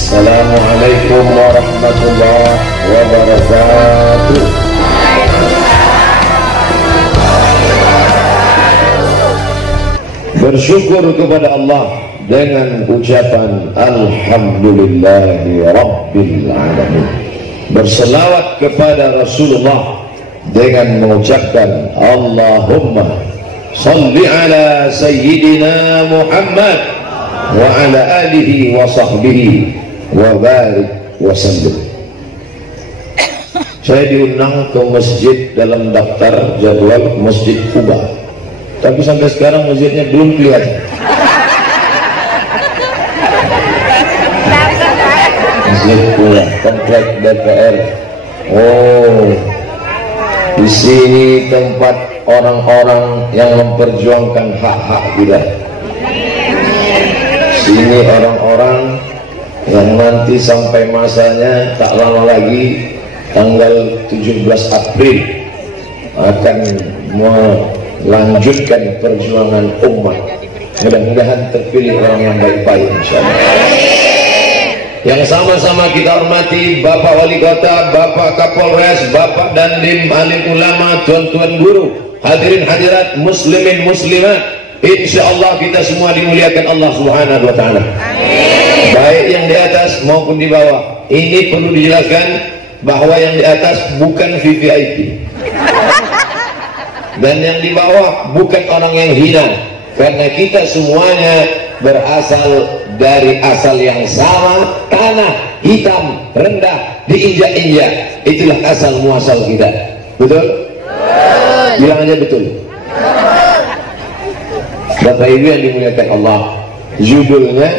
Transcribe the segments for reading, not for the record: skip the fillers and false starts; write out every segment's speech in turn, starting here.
Assalamualaikum warahmatullahi wabarakatuh. Bersyukur kepada Allah dengan ucapan Alhamdulillahi Rabbil Alamin. Berselawat kepada Rasulullah dengan mengucapkan Allahumma salli ala Sayyidina Muhammad wa ala alihi wa sahbihi wa barik wa sallim. Saya diundang ke masjid dalam daftar jadwal Masjid Kuba, tapi sampai sekarang masjidnya belum kelihatan. Masjid Kuba, komplek DPR. Oh, di sini tempat orang-orang yang memperjuangkan hak-hak kita. Sini orang-orang yang nanti sampai masanya tak lama lagi tanggal 17 April akan melanjutkan perjuangan umat. Mudah-mudahan terpilih orang yang baik-baik, insyaallah. Yang sama-sama kita hormati Bapak Wali Kota, Bapak Kapolres, Bapak Dandim, alim ulama, tuan-tuan guru, hadirin hadirat, muslimin muslimat. Insyaallah kita semua dimuliakan Allah Subhanahu wa taala. Baik yang di atas maupun di bawah. Ini perlu dijelaskan bahwa yang di atas bukan VVIP. Dan yang di bawah bukan orang yang hina, karena kita semuanya berasal dari asal yang sama, tanah hitam rendah diinjak-injak. Itulah asal muasal kita. Betul? Bilang aja betul. Bapak Ibu yang dimuliakan Allah, judulnya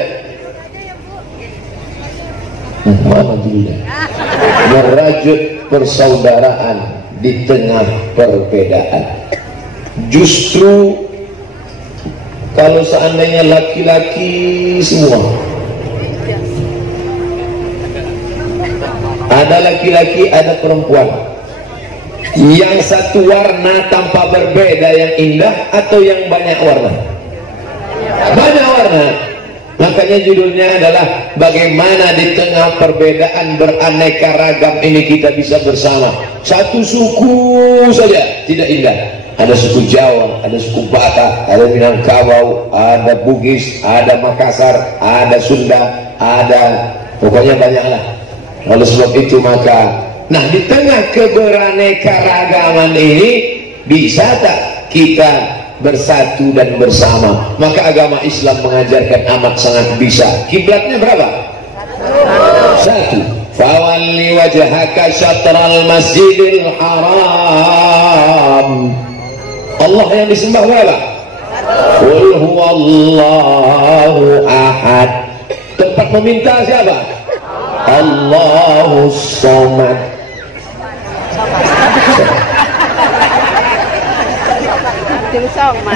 mana judulnya? Merajut persaudaraan di tengah perbedaan. Justru kalau seandainya laki-laki semua, ada laki-laki ada perempuan, yang satu warna tanpa berbeda yang indah atau yang banyak warna? Banyak warna. Makanya judulnya adalah bagaimana di tengah perbedaan beraneka ragam ini kita bisa bersama. Satu suku saja tidak indah. Ada suku Jawa, ada suku Batak, ada Minangkabau, ada Bugis, ada Makassar, ada Sunda, ada pokoknya banyaklah. Oleh sebab itu maka, nah di tengah keberaneka-ragaman ini bisa tak kita bersatu dan bersama? Maka agama Islam mengajarkan amat sangat bisa. Kiblatnya berapa? Satu. Fawalli wajhaka syatral masjidil haram. Allah yang disembah berapa? Qul huwallahu ahad. Tempat meminta siapa? Allahus somad.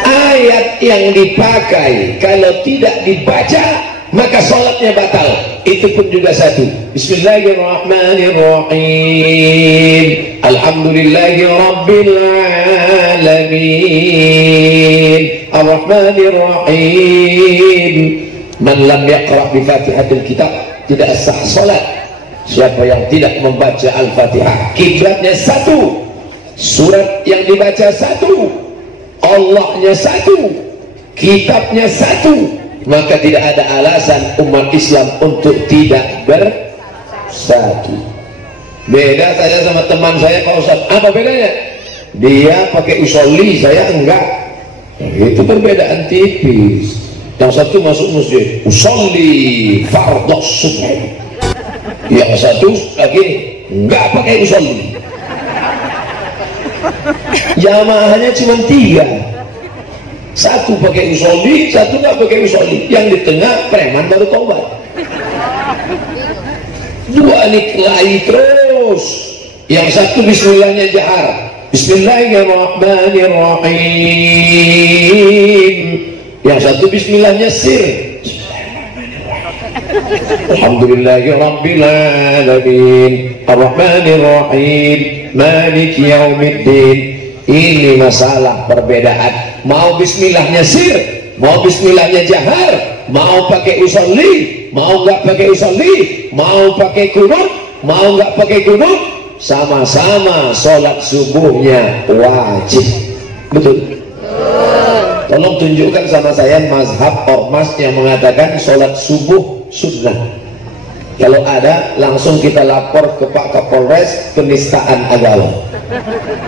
Ayat yang dipakai kalau tidak dibaca maka sholatnya batal. Itu pun juga satu. Bismillahirrahmanirrahim. Alhamdulillahi rabbil alamin. Ar-Rahmanirrahim. Man lam yaqra' bi Fatihatil Kitab tidak sah sholat. Siapa yang tidak membaca Al-Fatihah. Kiblatnya satu, surat yang dibaca satu, Allahnya satu, kitabnya satu, maka tidak ada alasan umat Islam untuk tidak bersatu. Beda saya sama teman saya Pak Ustaz. Apa bedanya? Dia pakai usolli, saya enggak. Itu perbedaan tipis. Yang satu masuk masjid usolli fardhu subuh, yang satu lagi enggak pakai usolli. Jamaahnya cuma 3, satu pakai usolli, satu nggak pakai usolli, yang di tengah preman baru tobat. Dua ini kelahi terus, yang satu bismillahnya jahar, Bismillahirrahmanirrahim, yang satu bismillahnya sir, Alhamdulillahirabbil alamin, Ar-Rahmanirrahim, Maliki yaumiddin. Ini masalah perbedaan. Mau bismillahnya sir, mau bismillahnya jahar, mau pakai usolli, mau nggak pakai usolli, mau pakai kunut, mau nggak pakai kunut, sama-sama sholat subuhnya wajib. Betul? Tolong tunjukkan sama saya mazhab ormas yang mengatakan sholat subuh sunnah. Kalau ada, langsung kita lapor ke Pak Kapolres penistaan agama.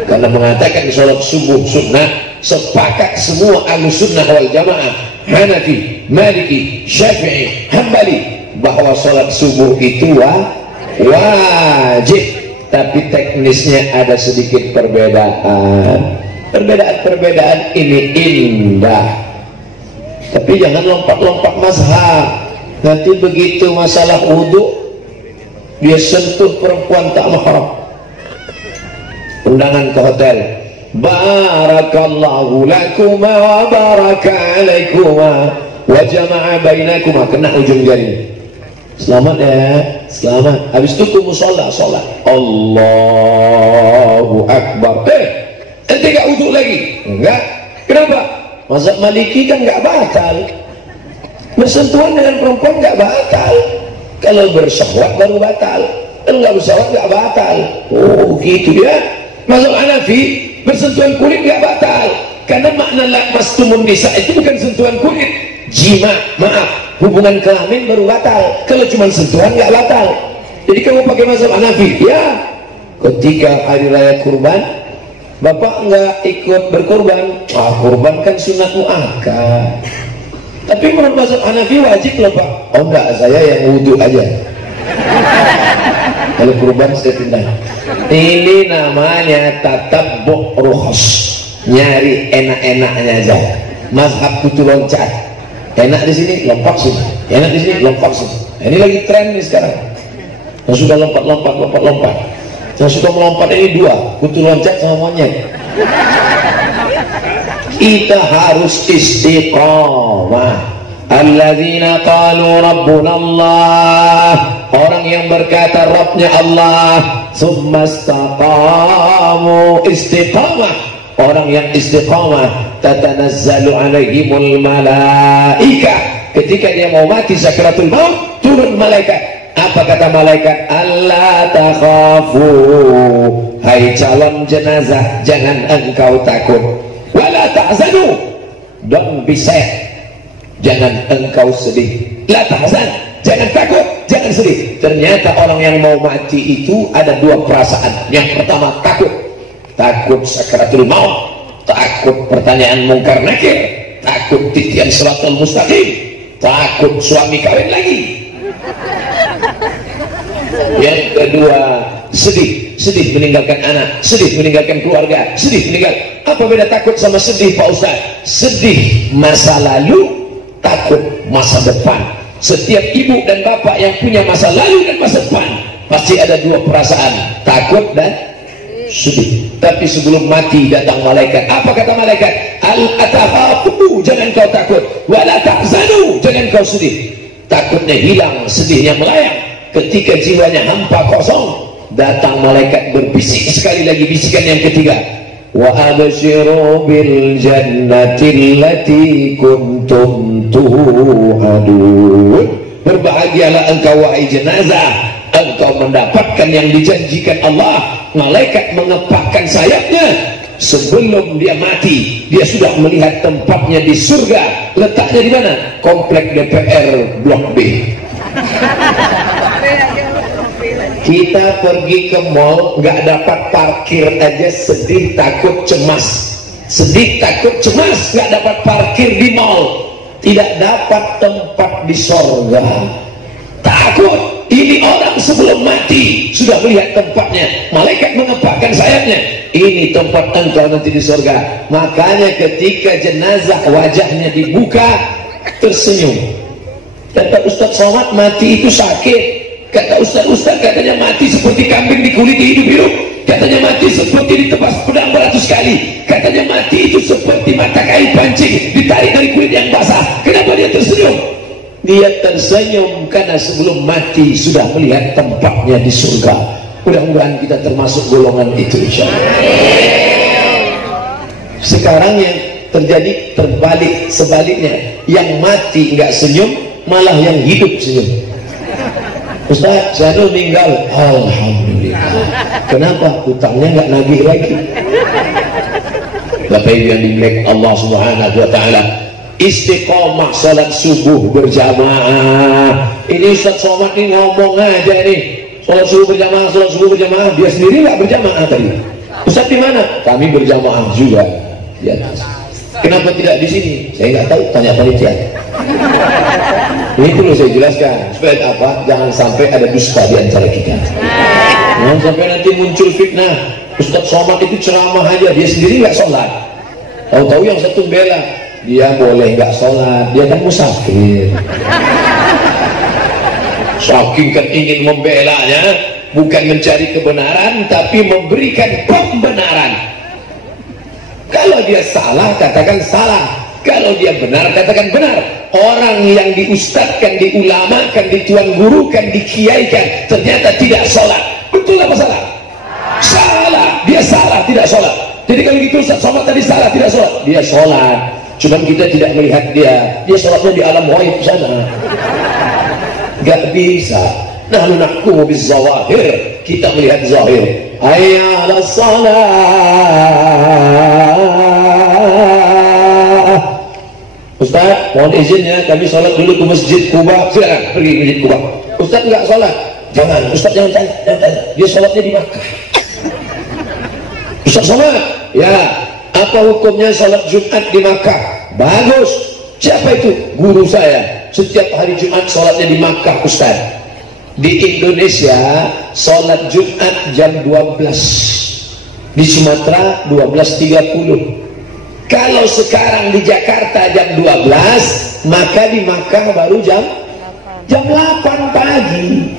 Karena mengatakan sholat subuh sunnah, sepakat semua ahlu sunnah wal jamaah, Hanafi, Maliki, Syafi'i, Hambali, bahwa sholat subuh itu wajib. Tapi teknisnya ada sedikit perbedaan. Perbedaan ini indah, tapi jangan lompat-lompat mazhab. Nanti begitu masalah wudhu, dia sentuh perempuan tak mahram, undangan ke hotel, barakallahu lakuma wa baraka alaikuma wa jama'a bainakuma, kena ujung jari. Selamat ya, selamat. Habis itu ke musola, sholat. Allahu Akbar. Ente gak wudhu lagi? Enggak. Kenapa? Mazhab Maliki kan gak batal. Bersentuhan dengan perempuan gak batal. Kalau bersyahwat baru batal. Kalau gak bersyahwat gak batal. Oh gitu ya. Mazhab Hanafi bersentuhan kulit gak batal. Karena makna mastumun nisa itu bukan sentuhan kulit. Jima, maaf, hubungan kelamin baru batal. Kalau cuma sentuhan gak batal. Jadi kamu pakai mazhab Hanafi, ya. Ketika hari raya kurban, bapak nggak ikut berkorban. Kurban kan sunat muakkad. Tapi menurut mazhab Hanafi wajib loh pak. Oh enggak, saya yang wudhu aja. Kalau kurban saya pindah. Ini namanya tatabbu' rukhas, nyari enak-enaknya aja. Mazhab kutu loncat, enak di sini lompat sini, enak di sini lompat sini. Ini lagi tren nih sekarang. Yang sudah lompat. Yang suka melompat ini dua, kutu loncat sama monyet. Kita harus istiqamah. Alladzina qalu rabbuna Allah, orang yang berkata Rabbnya Allah, summa istaqamu, istiqamah. Orang yang istiqamah, tatanazzalu alaihimul malaika. Ketika dia mau mati sakratul maut, turun malaikat. Apa kata malaikat? Allah takhafu, hai calon jenazah, jangan engkau takut. Wala tahzanu, don't be sad, jangan engkau sedih. La tahzan, jangan takut, jangan sedih. Ternyata orang yang mau mati itu ada dua perasaan. Yang pertama takut, takut sakratul maut, takut pertanyaan mungkar nakir, takut titian siratal mustaqim, takut suami kawin lagi. Yang kedua sedih meninggalkan anak, sedih meninggalkan keluarga, sedih meninggal. Apa beda takut sama sedih Pak Ustaz? Sedih masa lalu, takut masa depan. Setiap ibu dan bapak yang punya masa lalu dan masa depan pasti ada dua perasaan, takut dan sedih. Tapi sebelum mati datang malaikat. Apa kata malaikat? Al-atahafu, jangan kau takut. Wala tahzanu, jangan kau sedih. Takutnya hilang, sedihnya melayang. Ketika jiwanya hampa kosong, datang malaikat berbisik sekali lagi, bisikan yang ketiga, wa abshiru bil jannati allati kuntum tu'adun. Berbahagialah engkau wahai jenazah, engkau mendapatkan yang dijanjikan Allah. Malaikat mengepakkan sayapnya. Sebelum dia mati, dia sudah melihat tempatnya di surga. Letaknya di mana? Komplek DPR Blok B. Kita pergi ke mall, nggak dapat parkir aja sedih, takut, cemas. Sedih, takut, cemas, nggak dapat parkir di mall, tidak dapat tempat di sorga. Takut. Ini orang sebelum mati sudah melihat tempatnya. Malaikat mengepakkan sayapnya. Ini tempat engkau nanti di sorga. Makanya ketika jenazah wajahnya dibuka, tersenyum. Kata Ustaz Somad, mati itu sakit. Kata Ustaz katanya mati seperti kambing dikuliti hidup-hidup. Katanya mati seperti ditebas pedang beratus kali. Katanya mati itu seperti mata kail pancing ditarik dari kulit yang basah. Kenapa dia tersenyum? Dia tersenyum karena sebelum mati sudah melihat tempatnya di surga. Mudah-mudahan kita termasuk golongan itu, insyaallah. Sekarang terjadi terbalik, sebaliknya. Yang mati nggak senyum, malah yang hidup senyum. Ustaz, saya meninggal, alhamdulillah. Kenapa? Utangnya nggak nagih lagi. Bapak Ibu yang dimuliakan Allah Subhanahu wa taala, istiqomah salat subuh berjamaah. Ini Ustaz Somad ini ngomong aja nih, salat subuh berjamaah, dia sendiri nggak berjamaah tadi. Ustaz di mana? Kami berjamaah juga di atas. Kenapa tidak di sini? Saya nggak tahu, tanya panitia. Ini perlu saya jelaskan supaya apa? Jangan sampai ada dusta di antara kita. Jangan sampai nanti muncul fitnah. Ustaz Somad itu ceramah aja, dia sendiri nggak sholat. Tahu-tahu yang satu bela, dia boleh nggak sholat, dia kan musafir. Saking kan ingin membelanya, bukan mencari kebenaran, tapi memberikan pembenaran. Kalau dia salah, katakan salah. Kalau dia benar, katakan benar. Orang yang diustadkan, diulamakan, dituan gurukan, dikiaikan, ternyata tidak sholat, betul apa salah? Salah, dia salah, tidak sholat. Jadi kalau gitu Ustaz Somad tadi salah, tidak sholat, dia sholat, cuman kita tidak melihat dia sholatnya di alam ghaib sana. Gak bisa. Nahnu nahkumu bizzawahir, kita melihat zahir. Hayya 'alas shalah. Ustaz, mohon izin ya, kami sholat dulu ke Masjid Kuba. Silakan pergi ke Masjid Kuba. Ustaz nggak sholat, jangan. Ustaz jangan tanya. Dia sholatnya di Makkah. Ustaz sholat, ya. Apa hukumnya sholat Jumat di Makkah? Bagus. Siapa itu? Guru saya. Setiap hari Jumat sholatnya di Makkah, Ustaz. Di Indonesia sholat Jumat jam 12, di Sumatera 12.30. Kalau sekarang di Jakarta jam 12, maka di Makkah baru jam 8 pagi.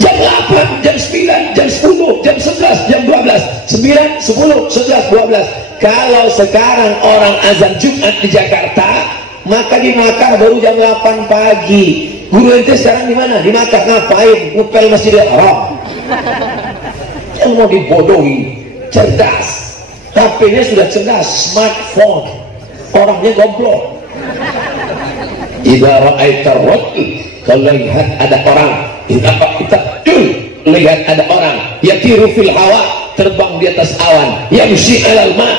Jam 8, jam 9, jam 10, jam 11, jam 12, 9, 10, 11, 12. Kalau sekarang orang azan Jumat di Jakarta, maka di Makkah baru jam 8 pagi. Guru ente sekarang di mana? Di Makkah. Ngapain? Ngepel Masjidil Haram. Yang mau dibodohi, cerdas. HP-nya sudah cerdas, smartphone. Orangnya goblok. Idza ra'aita ar-rajul, kalau lihat ada orang, lihat ada orang, yatiru fil hawa, terbang di atas awan, yamshi 'alal ma,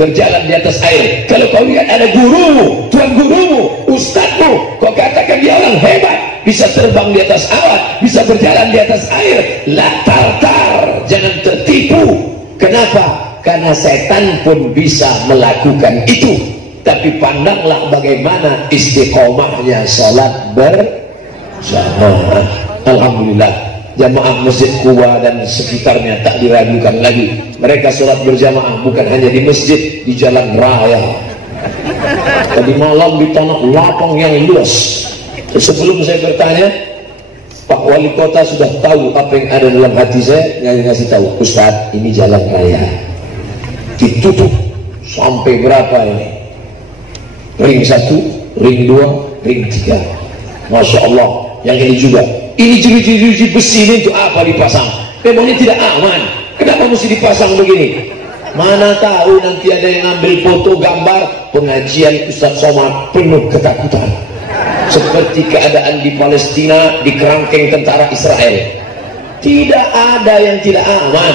berjalan di atas air. Kalau kau lihat ada gurumu, tuan gurumu, ustadzmu, kau katakan dia orang hebat, bisa terbang di atas awan, bisa berjalan di atas air, la tartar, jangan tertipu. Kenapa? Karena setan pun bisa melakukan itu. Tapi pandanglah bagaimana istiqomahnya sholat berjamaah. Alhamdulillah, jamaah Masjid Kuba dan sekitarnya tak diragukan lagi. Mereka sholat berjamaah bukan hanya di masjid, di jalan raya. Tadi malam di tanah lapang yang luas. Sebelum saya bertanya, Pak Wali Kota sudah tahu apa yang ada dalam hati saya. Ngasih tahu, Ustaz, ini jalan raya ditutup sampai berapa ini? Ring 1, ring 2, ring 3. Masya Allah. Yang ini juga, ini jeruji-jeruji besi ini untuk apa dipasang? Memangnya tidak aman? Kenapa mesti dipasang begini? Mana tahu nanti ada yang ambil foto gambar pengajian Ustaz Somad penuh ketakutan, seperti keadaan di Palestina di kerangkeng tentara Israel. Tidak ada yang tidak aman,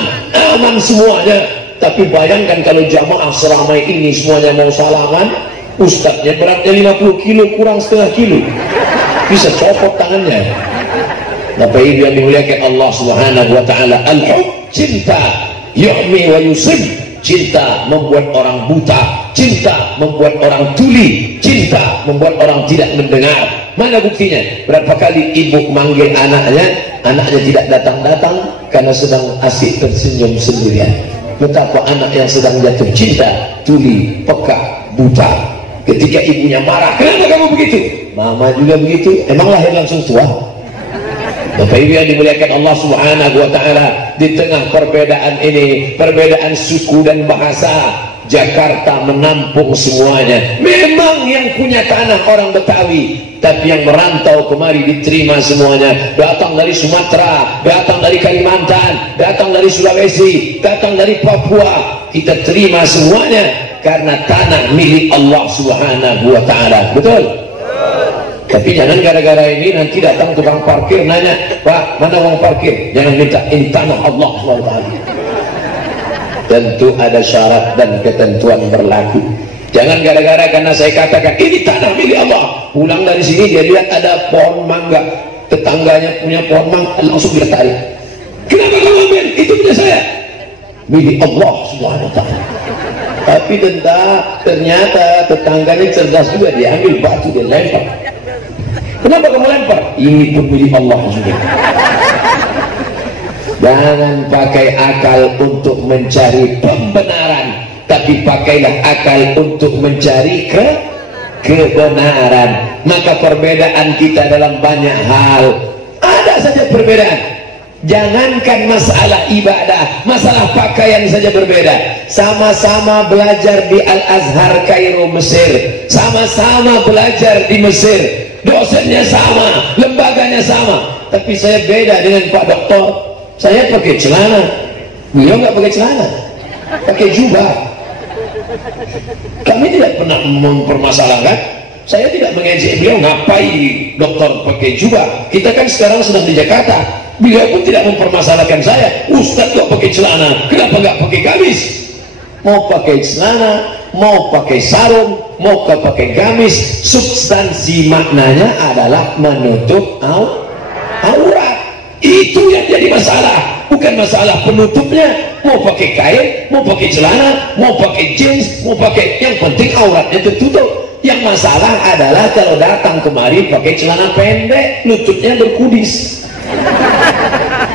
aman semuanya. Tapi bayangkan kalau jamaah seramai ini semuanya mau salaman, ustadznya beratnya 50 kilo kurang setengah kilo, bisa copot tangannya. Bapak Ibu yang dimuliakan Allah Subhanahu wa taala, al-hub, cinta, yu'mi wa yusib, cinta membuat orang buta, cinta membuat orang tuli, cinta membuat orang tidak mendengar. Mana buktinya? Berapa kali ibu manggil anaknya, anaknya tidak datang-datang karena sedang asik tersenyum sendirian. Betapa anak yang sedang jatuh cinta, tuli, peka, buta, ketika ibunya marah, kenapa kamu begitu? Mama juga begitu. Emang lahir langsung tua? Bapak Ibu yang dimuliakan Allah Subhanahu wa taala, di tengah perbedaan ini, perbedaan suku dan bahasa, Jakarta menampung semuanya. Memang yang punya tanah orang Betawi, tapi yang merantau kemari diterima semuanya. Datang dari Sumatera, datang dari Kalimantan, datang dari Sulawesi, datang dari Papua, kita terima semuanya. karena tanah milik Allah Subhanahu wa Ta'ala. Betul? Tapi jangan gara-gara ini nanti datang tukang parkir nanya, Pak, mana uang parkir? Jangan minta, ini tanah Allah Subhanahu wa Ta'ala. Tentu ada syarat dan ketentuan berlaku. Jangan gara-gara karena saya katakan ini tanah milik Allah, pulang dari sini dia lihat ada pohon mangga, tetangganya punya pohon mangga, langsung dia tarik. Kenapa kamu ambil? Itu punya saya. Milik Allah Subhanahu wa Ta'ala. Tapi ternyata tetangganya cerdas juga, dia ambil batu, dia lempar. Kenapa kamu lempar? Ini pun milik Allah juga. Jangan pakai akal untuk mencari pembenaran, tapi pakailah akal untuk mencari kebenaran. Maka perbedaan kita dalam banyak hal, ada saja perbedaan. Jangankan masalah ibadah, masalah pakaian saja berbeda. Sama-sama belajar di Al-Azhar Kairo Mesir, sama-sama belajar di Mesir, dosennya sama, lembaganya sama, tapi saya beda dengan Pak Doktor. Saya pakai celana, beliau nggak pakai celana, pakai jubah. Kami tidak pernah mempermasalahkan, saya tidak mengejek beliau, ngapain dokter pakai jubah. Kita kan sekarang sedang di Jakarta, beliau pun tidak mempermasalahkan saya, Ustadz kok pakai celana, kenapa nggak pakai gamis? Mau pakai celana, mau pakai sarung, mau pakai gamis, substansi maknanya adalah menutup aurat. Itu yang jadi masalah, bukan masalah penutupnya. Mau pakai kain, mau pakai celana, mau pakai jeans, mau pakai, yang penting auratnya tertutup. Yang masalah adalah kalau datang kemari pakai celana pendek, lututnya berkudis.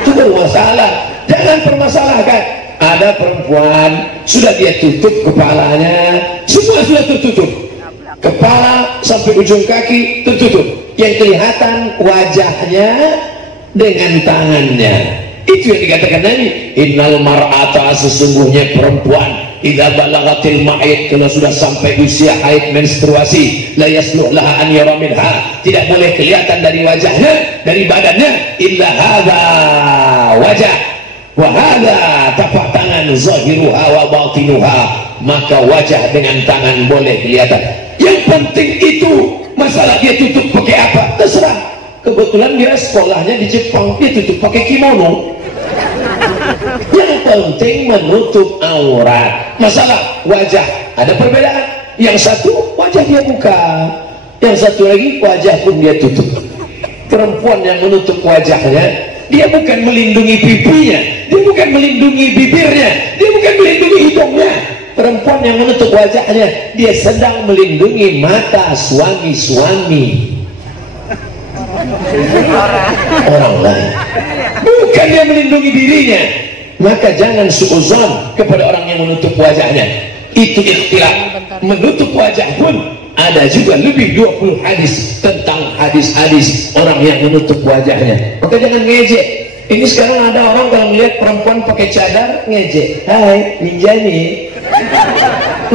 Itu bermasalah. Jangan permasalahkan. Ada perempuan sudah dia tutup kepalanya, semua sudah tertutup, kepala sampai ujung kaki tertutup, yang kelihatan wajahnya dengan tangannya. Itu yang dikatakan Nabi, innal mar'ata, sesungguhnya perempuan, idza balagatil ma'id, kalau sudah sampai usia haid menstruasi, la yasluh laha an yara minha, tidak boleh kelihatan dari wajahnya, dari badannya, illa hadza wajah wa hadza, tapak tangan, zahiruha wa batinuha, maka wajah dengan tangan boleh kelihatan. Yang penting itu, masalah dia tutup pakai apa terserah. Kebetulan dia sekolahnya di Jepang, dia tutup pakai kimono. Yang penting menutup aurat. Masalah wajah ada perbedaan, yang satu wajah dia buka, yang satu lagi wajah pun dia tutup. Perempuan yang menutup wajahnya, dia bukan melindungi pipinya, dia bukan melindungi bibirnya, dia bukan melindungi hidungnya. Perempuan yang menutup wajahnya, dia sedang melindungi mata suami-suami orang lain, bukan dia melindungi dirinya. Maka jangan suuzon kepada orang yang menutup wajahnya. Itu ikhtilaf. Menutup wajah pun ada juga lebih 20 hadis tentang hadis-hadis orang yang menutup wajahnya. Maka jangan ngejek. Ini sekarang ada orang kalau melihat perempuan pakai cadar ngejek, hai ninja nih.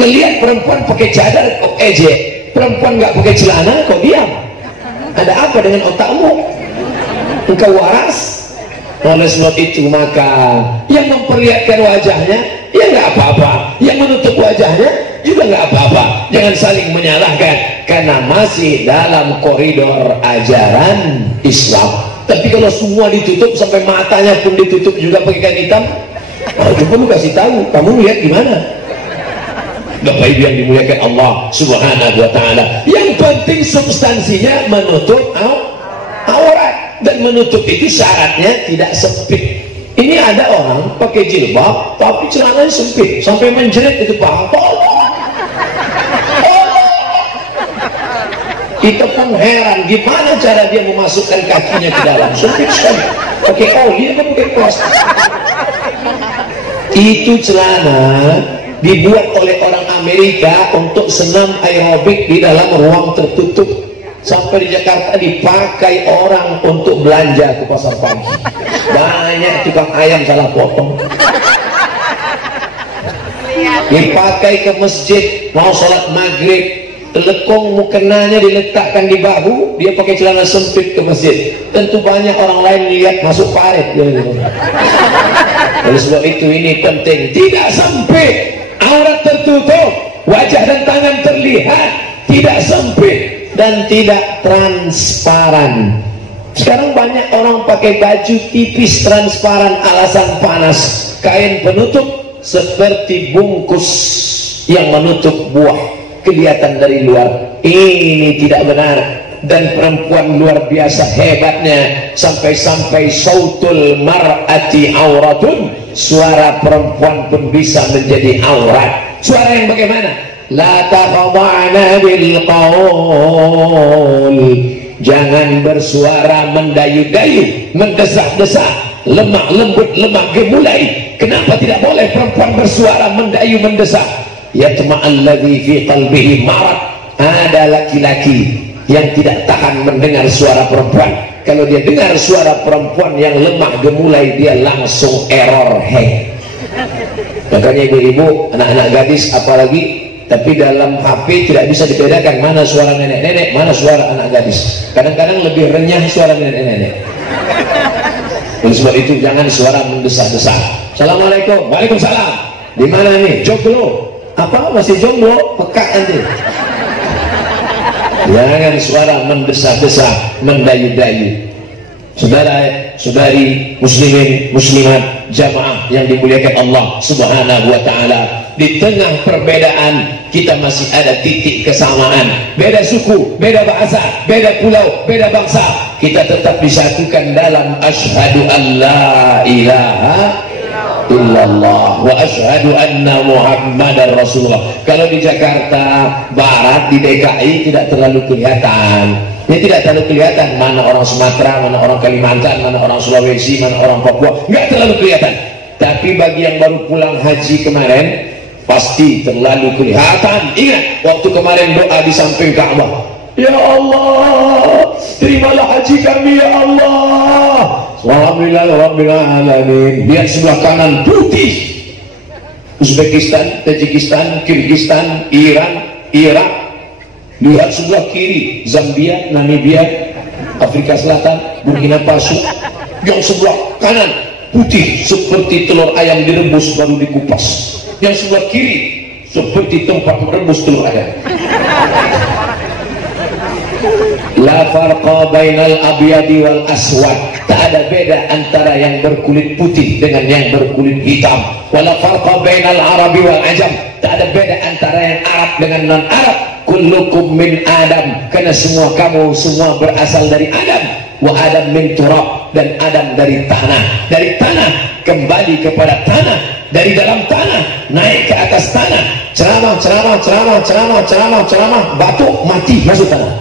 Ngelihat perempuan pakai cadar kok ejek, perempuan nggak pakai celana kok diam. Ada apa dengan otakmu? Engkau waras? Oleh sebab itu maka yang memperlihatkan wajahnya ya nggak apa-apa, yang menutup wajahnya juga nggak apa-apa. Jangan saling menyalahkan karena masih dalam koridor ajaran Islam. Tapi kalau semua ditutup sampai matanya pun ditutup juga pakai kain hitam, nah, itu perlu kasih tahu. Kamu lihat gimana? Bapak Ibu yang dimuliakan Allah Subhanahu wa Ta'ala, yang penting substansinya menutup aurat. Dan menutup itu syaratnya tidak sempit. Ini ada orang pakai jilbab tapi celananya sempit sampai menjerit itu paha. Kita pun heran gimana cara dia memasukkan kakinya ke dalam, sempit sekali. Pakai oli atau pakai plastik? Itu celana dibuat oleh orang Amerika untuk senam aerobik di dalam ruang tertutup. Sampai di Jakarta dipakai orang untuk belanja ke pasar pagi. Banyak tukang ayam salah potong. Dipakai ke masjid mau sholat maghrib, lekong mukenanya diletakkan di bahu, dia pakai celana sempit ke masjid. Tentu banyak orang lain lihat masuk paret. Oleh sebab itu ini penting, tidak sempit, aurat tertutup. wajah dan tangan terlihat, tidak sempit dan tidak transparan. Sekarang banyak orang pakai baju tipis transparan alasan panas, kain penutup seperti bungkus yang menutup buah, kelihatan dari luar. Ini tidak benar. Dan perempuan luar biasa hebatnya, sampai-sampai sautul mar'ati auratun, suara perempuan pun bisa menjadi aurat. Suara yang bagaimana? La taqada'na bil qaul, jangan bersuara mendayu-dayu, mendesak-desak, lemah lembut, lemah gemulai. Kenapa tidak boleh perempuan bersuara mendayu mendesak? Yatma'alladzi fi qalbihi marad, ada laki-laki yang tidak tahan mendengar suara perempuan. Kalau dia dengar suara perempuan yang lemah gemulai, dia langsung error hang. Makanya ibu-ibu, anak-anak gadis apalagi, tapi dalam HP tidak bisa dibedakan mana suara nenek-nenek, mana suara anak gadis. Kadang-kadang lebih renyah suara nenek-nenek. Oleh sebab itu jangan suara mendesak-desak. Assalamualaikum. Waalaikumsalam. Di mana nih? Jomblo. Apa masih jomblo? Pekak nanti. Jangan suara mendesak-desak, mendayu-dayu. Saudara-saudari muslimin, muslimat, jamaah yang dimuliakan Allah Subhanahu wa taala, di tengah perbedaan kita masih ada titik kesamaan. Beda suku, beda bahasa, beda pulau, beda bangsa, kita tetap disatukan dalam asyhadu an la ilaha illallah wa asyhadu anna muhammadar rasulullah. Kalau di Jakarta Barat, di DKI tidak terlalu kelihatan. Ini tidak terlalu kelihatan mana orang Sumatera, mana orang Kalimantan, mana orang Sulawesi, mana orang Papua, nggak terlalu kelihatan. Tapi bagi yang baru pulang haji kemarin, pasti terlalu kelihatan. Ingat waktu kemarin doa di samping Ka'bah, ya Allah, terimalah haji kami ya Allah. Alhamdulillahirrahmanirrahim. Lihat sebelah kanan putih, Uzbekistan, Tajikistan, Kyrgyzstan, Iran, Irak. Lihat sebelah kiri, Zambia, Namibia, Afrika Selatan, Burkina Faso. Yang sebelah kanan putih seperti telur ayam direbus baru dikupas. Yang sebelah kiri seperti tempat merebus telur ayam. La farqa bainal abyadi wal aswad, tak ada beda antara yang berkulit putih dengan yang berkulit hitam. Wala farqa bainal arabi wal ajam, tak ada beda antara yang Arab dengan non Arab. Kullukum min Adam, karena semua kamu semua berasal dari Adam. Wa Adam min turab, dan Adam dari tanah. Dari tanah kembali kepada tanah, dari dalam tanah naik ke atas tanah. Ceramah, ceramah, ceramah, ceramah, ceramah, ceramah, batuk mati masuk tanah.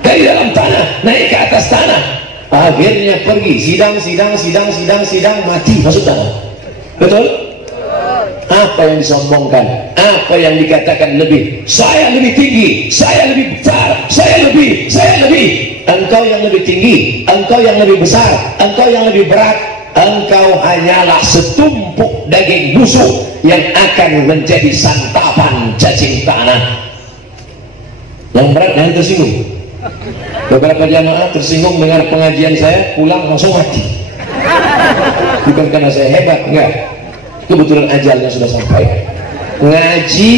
Dari dalam tanah naik ke atas tanah, akhirnya pergi sidang, sidang, sidang, sidang, sidang, mati masuk tanah. Betul? Apa yang disombongkan? Apa yang dikatakan lebih? Saya lebih tinggi, saya lebih besar, saya lebih, saya lebih. Engkau yang lebih tinggi, engkau yang lebih besar, engkau yang lebih berat. Engkau hanyalah setumpuk daging busuk yang akan menjadi santapan cacing tanah. Yang berat yang tersinggung. Beberapa jamaah tersinggung dengan pengajian saya, pulang langsung mati. Bukan karena saya hebat, enggak, kebetulan ajalnya sudah sampai. Ngaji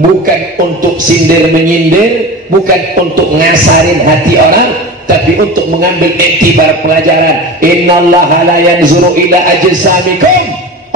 bukan untuk sindir menyindir, bukan untuk ngasarin hati orang, tapi untuk mengambil iktibar pelajaran. Innallaha la yanzuru ila ajsamikum,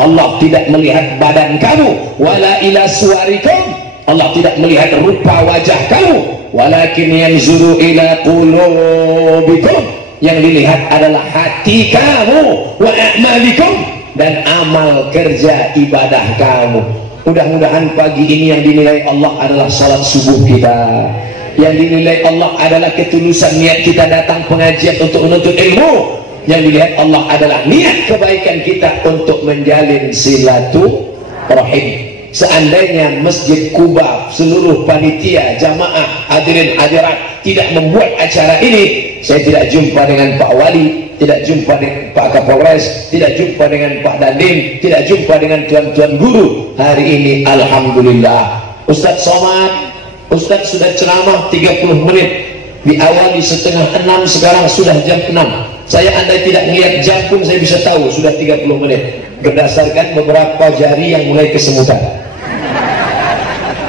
Allah tidak melihat badan kamu, wala ila suwarikum, Allah tidak melihat rupa wajah kamu, walakin yanzuru ila qulubikum, yang dilihat adalah hati kamu, wa a'malikum, dan amal kerja ibadah kamu. Mudah-mudahan pagi ini yang dinilai Allah adalah salat subuh kita, yang dinilai Allah adalah ketulusan niat kita datang pengajian untuk menuntut ilmu, yang dilihat Allah adalah niat kebaikan kita untuk menjalin silaturahim. Seandainya Masjid Kuba, seluruh panitia, jamaah, hadirin hadirat tidak membuat acara ini, saya tidak jumpa dengan Pak Wali, tidak jumpa dengan Pak Kapolres, tidak jumpa dengan Pak Dandim, tidak jumpa dengan tuan-tuan guru. Hari ini alhamdulillah Ustadz Somad, Ustadz sudah ceramah 30 menit, diawali setengah 6, sekarang sudah jam 6. Saya andai tidak melihat jam pun saya bisa tahu sudah 30 menit berdasarkan beberapa jari yang mulai kesemutan.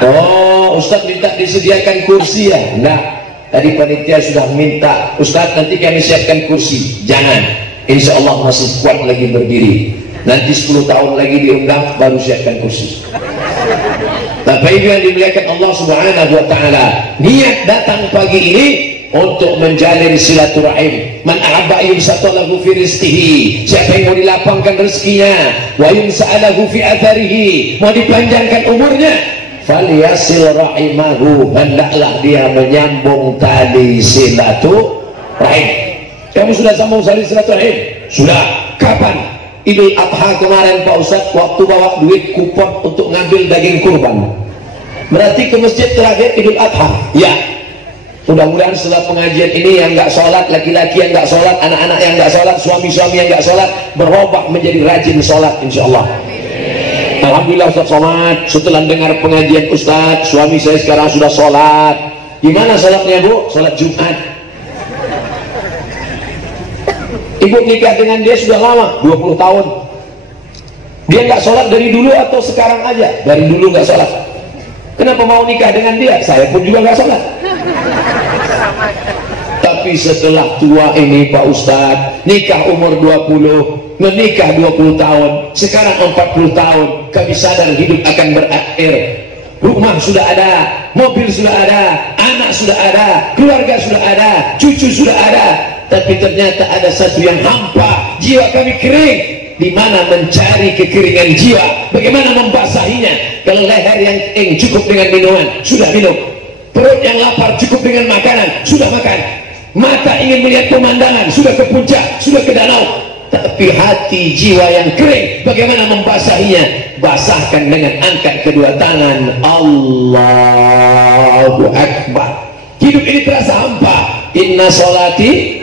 Oh, Ustaz minta disediakan kursi ya? Enggak. Tadi panitia sudah minta, Ustaz nanti kami siapkan kursi. Jangan. Insya Allah masih kuat lagi berdiri. Nanti 10 tahun lagi diundang baru siapkan kursi. Bapak Ibu yang dimuliakan Allah Subhanahu wa taala, niat datang pagi ini untuk menjalin silaturahim. Man ahabba yusatalahu fi rizqihi, siapa yang mau dilapangkan rezekinya, wa yumsa'alahu fi atharihi, mau dipanjangkan umurnya, falyasil rahimahu, hendaklah dia menyambung tali silaturahim. Kamu sudah sambung tali silaturahim? Sudah. Kapan? Idul Adha kemarin Pak Ustadz, waktu bawa duit kupon untuk ngambil daging kurban. Berarti ke masjid terakhir Idul Adha. Ya. Mudah-mudahan setelah pengajian ini yang nggak sholat, laki-laki yang nggak sholat, anak-anak yang nggak sholat, suami-suami yang nggak sholat, berubah menjadi rajin sholat insya Allah. Alhamdulillah Ustadz Somad, setelah dengar pengajian Ustadz, suami saya sekarang sudah sholat. Gimana sholatnya Bu? Sholat Jumat. Ibu nikah dengan dia sudah lama, 20 tahun. Dia nggak sholat dari dulu atau sekarang aja? Dari dulu nggak sholat. Kenapa mau nikah dengan dia? Saya pun juga nggak sholat. Tapi setelah tua ini Pak Ustadz, nikah umur 20, menikah 20 tahun, sekarang 40 tahun, kami sadar hidup akan berakhir. Rumah sudah ada, mobil sudah ada, anak sudah ada, keluarga sudah ada, cucu sudah ada. Tapi ternyata ada satu yang hampa, jiwa kami kering. Di mana mencari kekeringan jiwa? Bagaimana membasahinya? Kalau leher yang kering cukup dengan minuman, sudah minum. Perut yang lapar cukup dengan makanan, sudah makan. Mata ingin melihat pemandangan, sudah ke puncak, sudah ke danau. Tapi hati jiwa yang kering, bagaimana membasahinya? Basahkan dengan angkat kedua tangan. Allahu Akbar. Hidup ini terasa hampa. Inna sholati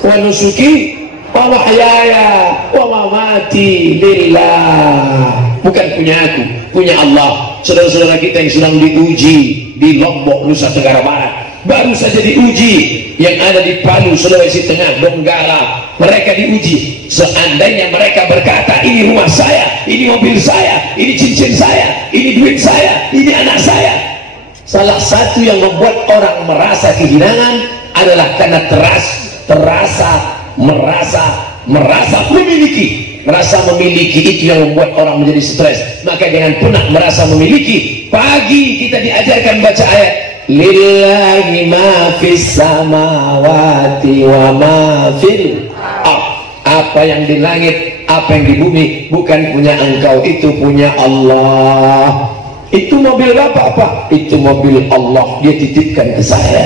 wa nusuki wa mahyaya wa mamati lillah. Bukan punya aku, punya Allah. Saudara-saudara kita yang sedang diuji di Lombok, Nusa Tenggara Barat, baru saja diuji yang ada di Palu, Sulawesi Tengah, Donggala, mereka diuji. Seandainya mereka berkata, ini rumah saya, ini mobil saya, ini cincin saya, ini duit saya, ini anak saya. Salah satu yang membuat orang merasa kehilangan adalah karena merasa memiliki. Merasa memiliki itu yang membuat orang menjadi stres. Maka jangan pernah merasa memiliki. Pagi kita diajarkan baca ayat, lillahi ma fis samawati wa ma fil ardh. Apa yang di langit, apa yang di bumi, bukan punya engkau, itu punya Allah. Itu mobil Bapak, Pak, itu mobil Allah, dia titipkan ke saya.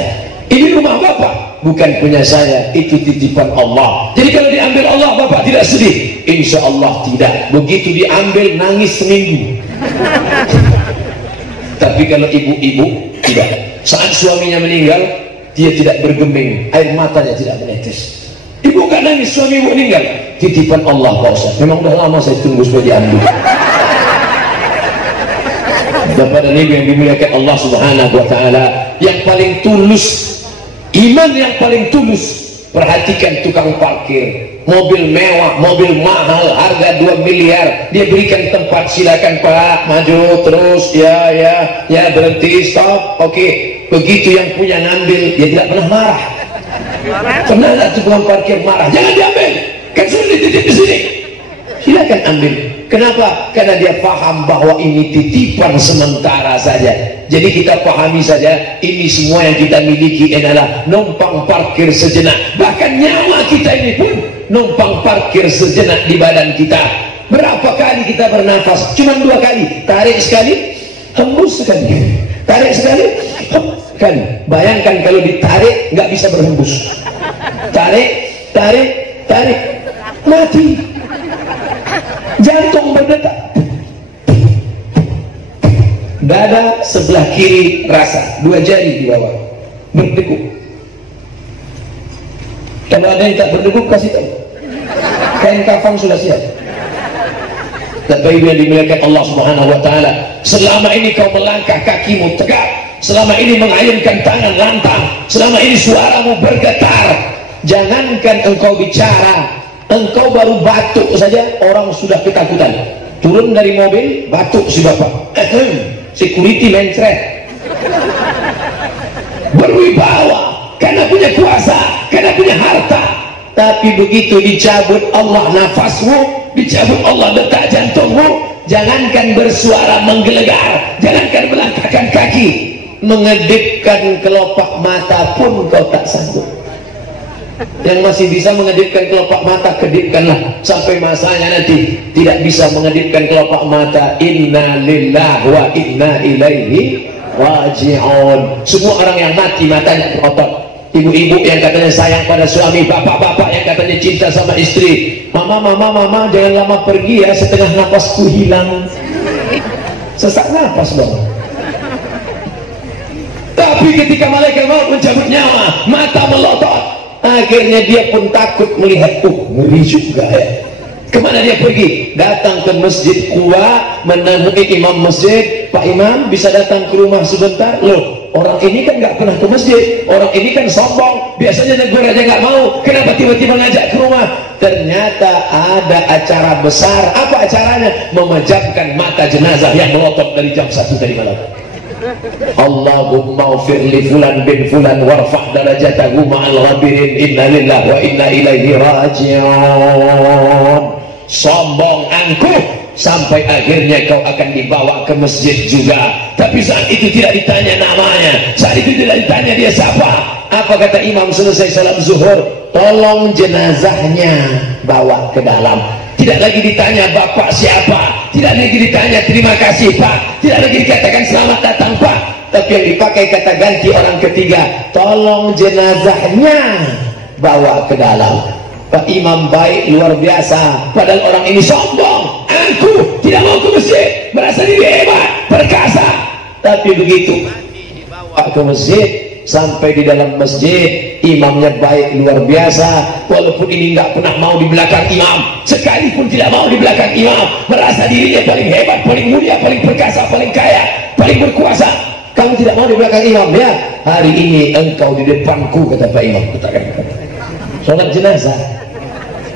Ini rumah Bapak, bukan punya saya, itu titipan Allah. Jadi kalau diambil Allah, Bapak tidak sedih? Insya Allah tidak. Begitu diambil nangis seminggu. Tapi kalau ibu-ibu tidak. Saat suaminya meninggal, dia tidak bergeming, air matanya tidak menetes. Ibu gak nangis, suami ibu meninggal. Titipan Allah Pak Ustaz. Memang udah lama saya tunggu supaya diambil. Bapak dan Ibu yang dimuliakan Allah Subhanahu wa taala, yang paling tulus, iman yang paling tulus, perhatikan tukang parkir, mobil mewah, mobil mahal, harga 2 miliar, dia berikan tempat, silakan Pak, maju terus, ya berhenti, stop, oke. Begitu yang punya ngambil, dia tidak pernah marah. Pernah nggak tukang parkir marah? Jangan diambil, kan sudah dititip di sini. Silakan ambil. Kenapa? Karena dia paham bahwa ini titipan sementara saja. Jadi kita pahami saja, ini semua yang kita miliki adalah numpang parkir sejenak. Bahkan nyawa kita ini pun numpang parkir sejenak di badan kita. Berapa kali kita bernafas? Cuma 2 kali. Tarik sekali, hembus sekali. Tarik sekali, hembus sekali. Bayangkan kalau ditarik nggak bisa berhembus. Tarik, mati. Jantung berdetak, dada sebelah kiri rasa, 2 jari di bawah berdegup. Kalau ada yang tak berdegup, kasih tahu, kain kafan sudah siap. Bapak Ibu yang dimuliakan Allah Subhanahu wa taala, selama ini kau melangkah kakimu tegak, selama ini mengayunkan tangan lantang, selama ini suaramu bergetar. Jangankan engkau bicara, engkau baru batuk saja orang sudah ketakutan. Turun dari mobil, batuk si bapak. security mencret, berwibawa karena punya kuasa, karena punya harta. Tapi begitu dicabut Allah nafasmu, dicabut Allah detak jantungmu, jangankan bersuara menggelegar, jangankan melangkahkan kaki, mengedipkan kelopak mata pun kau tak sanggup. Yang masih bisa mengedipkan kelopak mata, kedipkanlah sampai masanya nanti tidak bisa mengedipkan kelopak mata. Inna lillahi wa inna ilaihi raji'un. Semua orang yang mati matanya berotot. Ibu-ibu yang katanya sayang pada suami, bapak-bapak yang katanya cinta sama istri. Mama jangan lama pergi ya, setengah napasku hilang. Sesak napas dong. Tapi ketika malaikat maut mencabut nyawa, mata melotot. Akhirnya dia pun takut melihat, ngeri juga ya. Kemana dia pergi? Datang ke Masjid Quba, menemui imam masjid. Pak Imam, bisa datang ke rumah sebentar? Loh, orang ini kan nggak pernah ke masjid, orang ini kan sombong, biasanya negur aja nggak mau, kenapa tiba-tiba ngajak ke rumah? Ternyata ada acara besar. Apa acaranya? Memejamkan mata jenazah yang melotot dari jam 1 tadi malam. Allahumma ufir li fulan bin fulan warfa' darajatahu ma'al ghabirin, inna lillahi wa inna ilaihi raji'un. Sombong angkuh sampai akhirnya kau akan dibawa ke masjid juga. Tapi saat itu tidak ditanya namanya, saat itu tidak ditanya dia siapa. Apa kata imam selesai salat zuhur? Tolong jenazahnya bawa ke dalam. Tidak lagi ditanya bapak siapa, tidak lagi ditanya terima kasih pak, tidak lagi dikatakan selamat datang pak, tapi yang dipakai kata ganti orang ketiga, tolong jenazahnya bawa ke dalam. Pak Imam baik luar biasa, padahal orang ini sombong, angkuh, tidak mau ke masjid, merasa diri hebat, perkasa. Tapi begitu dibawa ke masjid, sampai di dalam masjid, imamnya baik luar biasa. Walaupun ini nggak pernah mau di belakang imam, sekalipun tidak mau di belakang imam, merasa dirinya paling hebat, paling mulia, paling perkasa, paling kaya, paling berkuasa. Kamu tidak mau di belakang imam ya? Hari ini engkau di depanku, kata Pak Imam. Salat jenazah,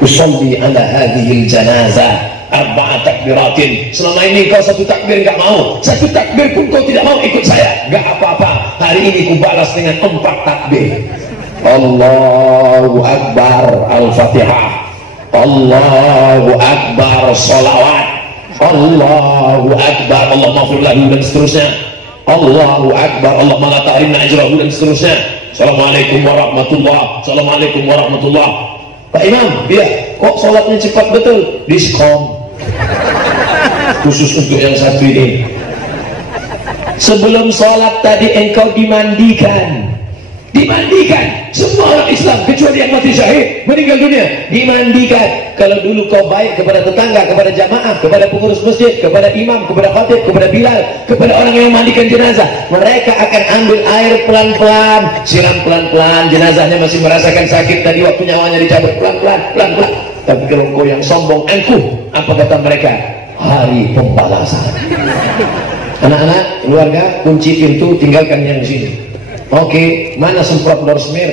usolli ala hadhil janazah arba'a takbiratin. Selama ini kau satu takbir nggak mau, satu takbir pun kau tidak mau ikut saya, nggak apa-apa. Hari ini ku balas dengan 4 takbir. Allahu Akbar Al-Fatihah, Allahu Akbar Salawat, Allahu Akbar Allahumma ghfir lahu, dan seterusnya. Allahu Akbar Allahumma la tahrimna ajrahu, dan seterusnya. Assalamualaikum warahmatullah, Assalamualaikum warahmatullah. Pak Imam, dia kok sholatnya cepat betul? Diskon khusus untuk yang satu ini. Sebelum sholat tadi engkau dimandikan. Semua orang Islam kecuali yang mati syahid, meninggal dunia, dimandikan. Kalau dulu kau baik kepada tetangga, kepada jamaah, kepada pengurus masjid, kepada imam, kepada khatib, kepada bilal, kepada orang yang memandikan jenazah, mereka akan ambil air pelan-pelan, siram pelan-pelan, jenazahnya masih merasakan sakit tadi waktu nyawanya dicabut, pelan-pelan. Tapi kalau kau yang sombong, angkuh, apa kata mereka? Hari pembalasan. Anak-anak, keluarga, kunci pintu, tinggalkan yang di sini. Oke, mana semprot dorsmir?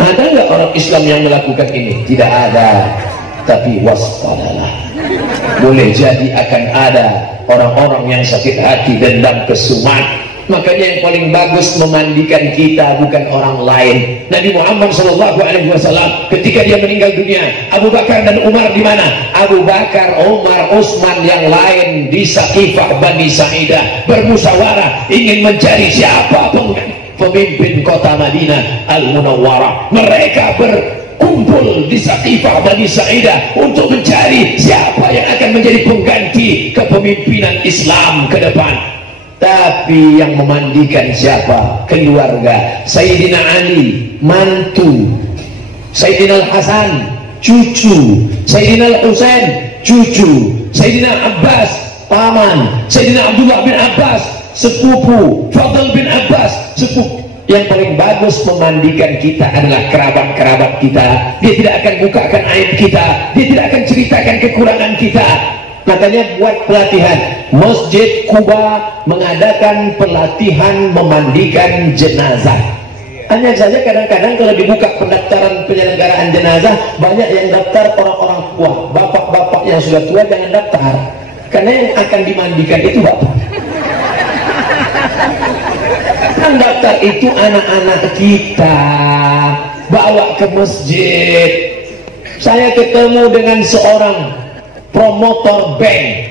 Ada nggak orang Islam yang melakukan ini? Tidak ada. Tapi waspadalah, boleh jadi akan ada orang-orang yang sakit hati, dendam, kesumat. Makanya yang paling bagus memandikan kita bukan orang lain. Nabi Muhammad SAW ketika dia meninggal dunia, Abu Bakar dan Umar di mana? Abu Bakar, Umar, Utsman yang lain di Saqifah Bani Sa'idah bermusyawarah ingin mencari siapa pemimpin kota Madinah Al-Munawwarah. Mereka berkumpul di Saqifah Bani Sa'idah untuk mencari siapa yang akan menjadi pengganti kepemimpinan Islam ke depan. Tapi yang memandikan siapa? Keluarga. Sayyidina Ali, mantu. Sayyidina Al-Hasan, cucu. Sayyidina Al-Husain, cucu. Sayyidina Abbas, paman. Sayyidina Abdullah bin Abbas, sepupu. Fadl bin Abbas, sepupu. Yang paling bagus memandikan kita adalah kerabat-kerabat kita. Dia tidak akan bukakan aib kita, dia tidak akan ceritakan kekurangan kita. Makanya buat pelatihan. Masjid Quba mengadakan pelatihan memandikan jenazah. Hanya saja kadang-kadang kalau dibuka pendaftaran penyelenggaraan jenazah, banyak yang daftar orang-orang tua, bapak-bapak yang sudah tua jangan daftar, karena yang akan dimandikan itu bapak. Yang daftar itu anak-anak kita, bawa ke masjid. Saya ketemu dengan seorang promotor band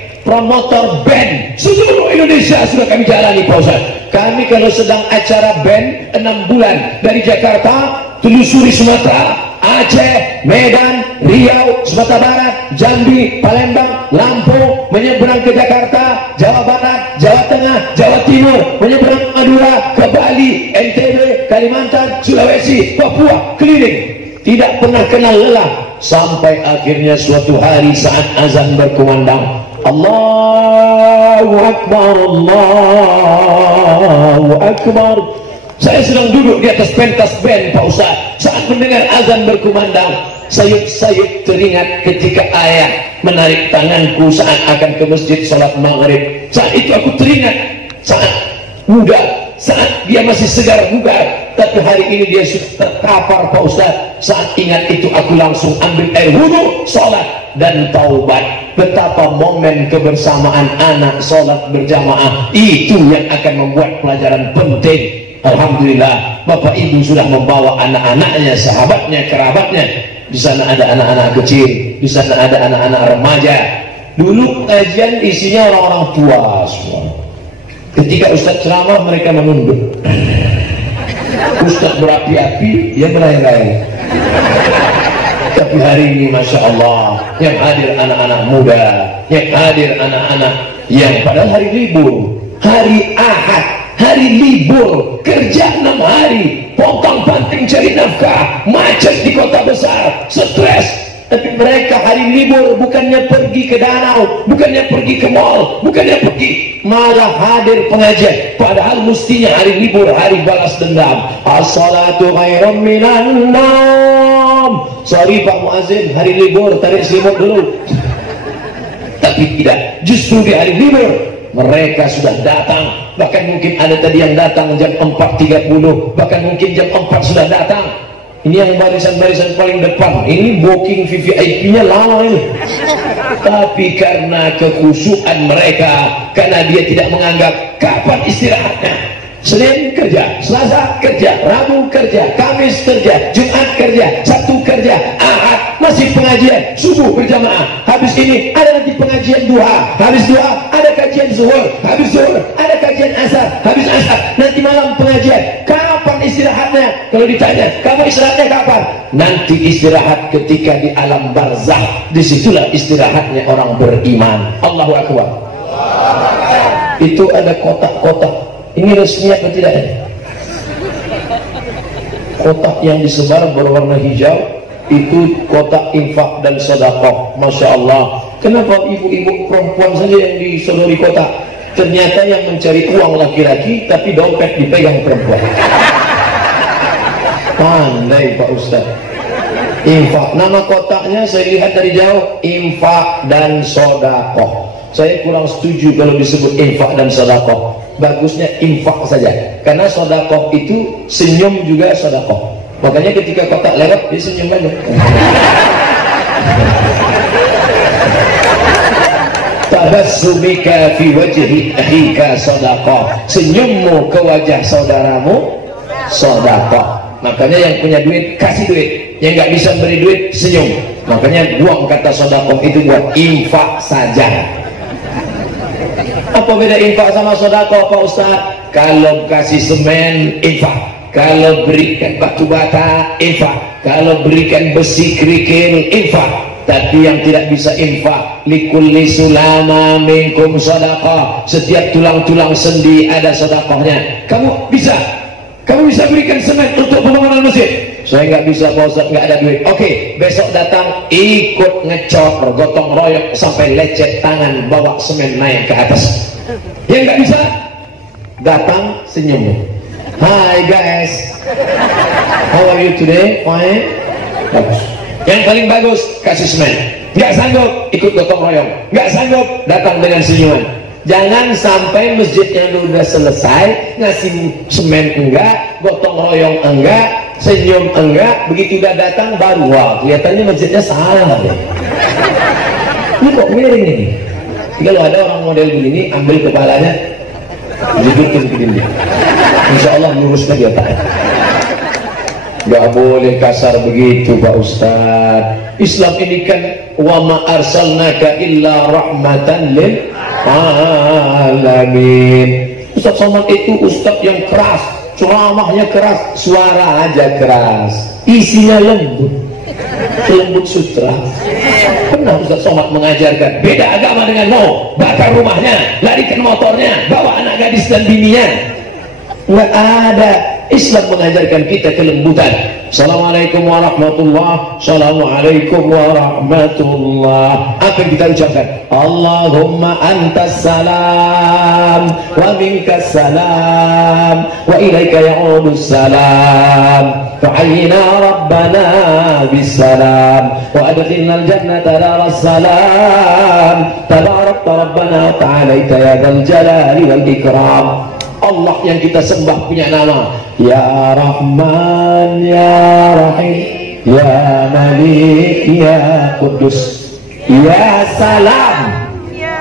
seluruh Indonesia sudah kami jalani Pak Ustaz. Kami kalau sedang acara band 6 bulan dari Jakarta telusuri Sumatera, Aceh, Medan, Riau, Sumatera Barat, Jambi, Palembang, Lampung, menyeberang ke Jakarta, Jawa Barat, Jawa Tengah, Jawa Timur, menyeberang ke Madura, ke Bali, NTB, Kalimantan, Sulawesi, Papua, keliling, tidak pernah kenal lelah, sampai akhirnya suatu hari saat azan berkumandang, Allahu Akbar, Allahu Akbar. Saya sedang duduk di atas pentas band Pak Ustaz. Saat mendengar azan berkumandang, sayup-sayup teringat ketika ayah menarik tanganku saat akan ke masjid salat maghrib. Saat itu aku teringat saat muda, saat dia masih segar bugar, tapi hari ini dia sudah terkapar Pak Ustaz. Saat ingat itu aku langsung ambil air wudu, salat dan taubat. Betapa momen kebersamaan anak salat berjamaah itu yang akan membuat pelajaran penting. Alhamdulillah, Bapak Ibu sudah membawa anak-anaknya, sahabatnya, kerabatnya. Di sana ada anak-anak kecil, di sana ada anak-anak remaja. Dulu pengajian isinya orang-orang tua semua. Ketika Ustaz ceramah mereka menunduk. Ustaz berapi-api, dia melayang-layang. Tapi hari ini Masya Allah, yang hadir anak-anak muda, yang hadir anak-anak yang padahal hari libur, hari Ahad, hari libur, kerja 6 hari, pontang-panting cari nafkah, macet di kota besar, stres. Tapi mereka hari libur bukannya pergi ke danau, bukannya pergi ke mall, bukannya pergi, malah hadir pengajian. Padahal mestinya hari libur, hari balas dendam. As-salatu khairum minan naum. Sorry Pak Muazzin, hari libur, tarik selimut dulu. Tapi tidak, justru di hari libur mereka sudah datang. Bahkan mungkin ada tadi yang datang jam 4.30, bahkan mungkin jam 4 sudah datang. Ini yang barisan-barisan paling depan, ini booking VVIP-nya lama ini. Tapi karena kekhusyukan mereka, karena dia tidak menganggap kapan istirahatnya, Senin kerja, Selasa kerja, Rabu kerja, Kamis kerja, Jumat kerja, Sabtu kerja, Ahad masih pengajian, subuh berjamaah. Habis ini ada nanti pengajian duha, habis duha ada kajian zuhur, habis zuhur ada kajian asar, habis asar nanti malam pengajian. Kapan istirahatnya? Kalau ditanya, kamu istirahatnya kapan? Nanti istirahat ketika di alam barzah. Disitulah istirahatnya orang beriman. Allahu Akbar. Itu ada kotak-kotak. Ini resmi atau tidak? Kotak yang disebar berwarna hijau itu kotak infak dan sedekah. Masya Allah. Kenapa ibu-ibu perempuan saja yang disodori kotak? Ternyata yang mencari uang laki-laki, tapi dompet dipegang perempuan. Pandai Pak Ustaz. Infak, nama kotaknya saya lihat dari jauh, infak dan sedekah. Saya kurang setuju kalau disebut infak dan sedekah. Bagusnya infak saja, karena sedekah itu senyum juga sedekah. Makanya ketika kotak lewat dia senyum aja. Tabassumika fi wajhi akhika sedekah. Senyummu ke wajah saudaramu sedekah. Makanya yang punya duit kasih duit, yang nggak bisa beri duit senyum. Makanya buang kata sedekah itu buat infak saja. Apa beda infak sama sedekah Pak Ustaz? Kalau kasih semen infak, kalau berikan batu bata infak, kalau berikan besi kerikil infak. Tapi yang tidak bisa infak, likulli sulama minkum sedekah. Setiap tulang-tulang sendi ada sedekahnya. Kamu bisa berikan semen untuk pembangunan masjid. Saya nggak bisa Pak Ustaz, nggak ada duit. Oke, besok datang ikut ngecor, gotong royong sampai lecet tangan bawa semen naik ke atas. Yang nggak bisa datang senyum. Hi guys, how are you today? Fine. Bagus. Yang paling bagus kasih semen. Nggak sanggup ikut gotong royong, nggak sanggup datang dengan senyuman. Jangan sampai masjidnya udah selesai ngasih semen enggak, gotong royong enggak, senyum enggak, begitu udah datang baru wah kelihatannya masjidnya salah deh. Ini kok miring ini? Kalau ada orang model begini, ambil kepalanya, dudukin ke dinding. Insya Allah lurus lagi otaknya. Gak boleh kasar begitu Pak Ustaz. Islam ini kan wa ma arsalnaka illa rahmatan lil alamin. Ustaz Somad itu ustaz yang keras, ceramahnya keras, suara aja keras, isinya lembut, lembut sutra. Pernah Ustaz Somad mengajarkan beda agama dengan mau bakar rumahnya, larikan motornya, bawa anak gadis dan bininya. Nggak ada. Islam mengajarkan kita kelembutan. Assalamualaikum warahmatullah. Assalamualaikum warahmatullah. Apa yang kita ucapkan? Allahumma antas salam wa minkas salam wa ilaika ya'udus salam. Fa'ayyina rabbana bisalam wa adkhilnal jannata daras salam. Tabarakta rabbana ta'alaita ya dzal jalali wal ikram. Allah yang kita sembah punya nama Ya Rahman Ya Rahim Ya Malik Ya Kudus Ya Salam.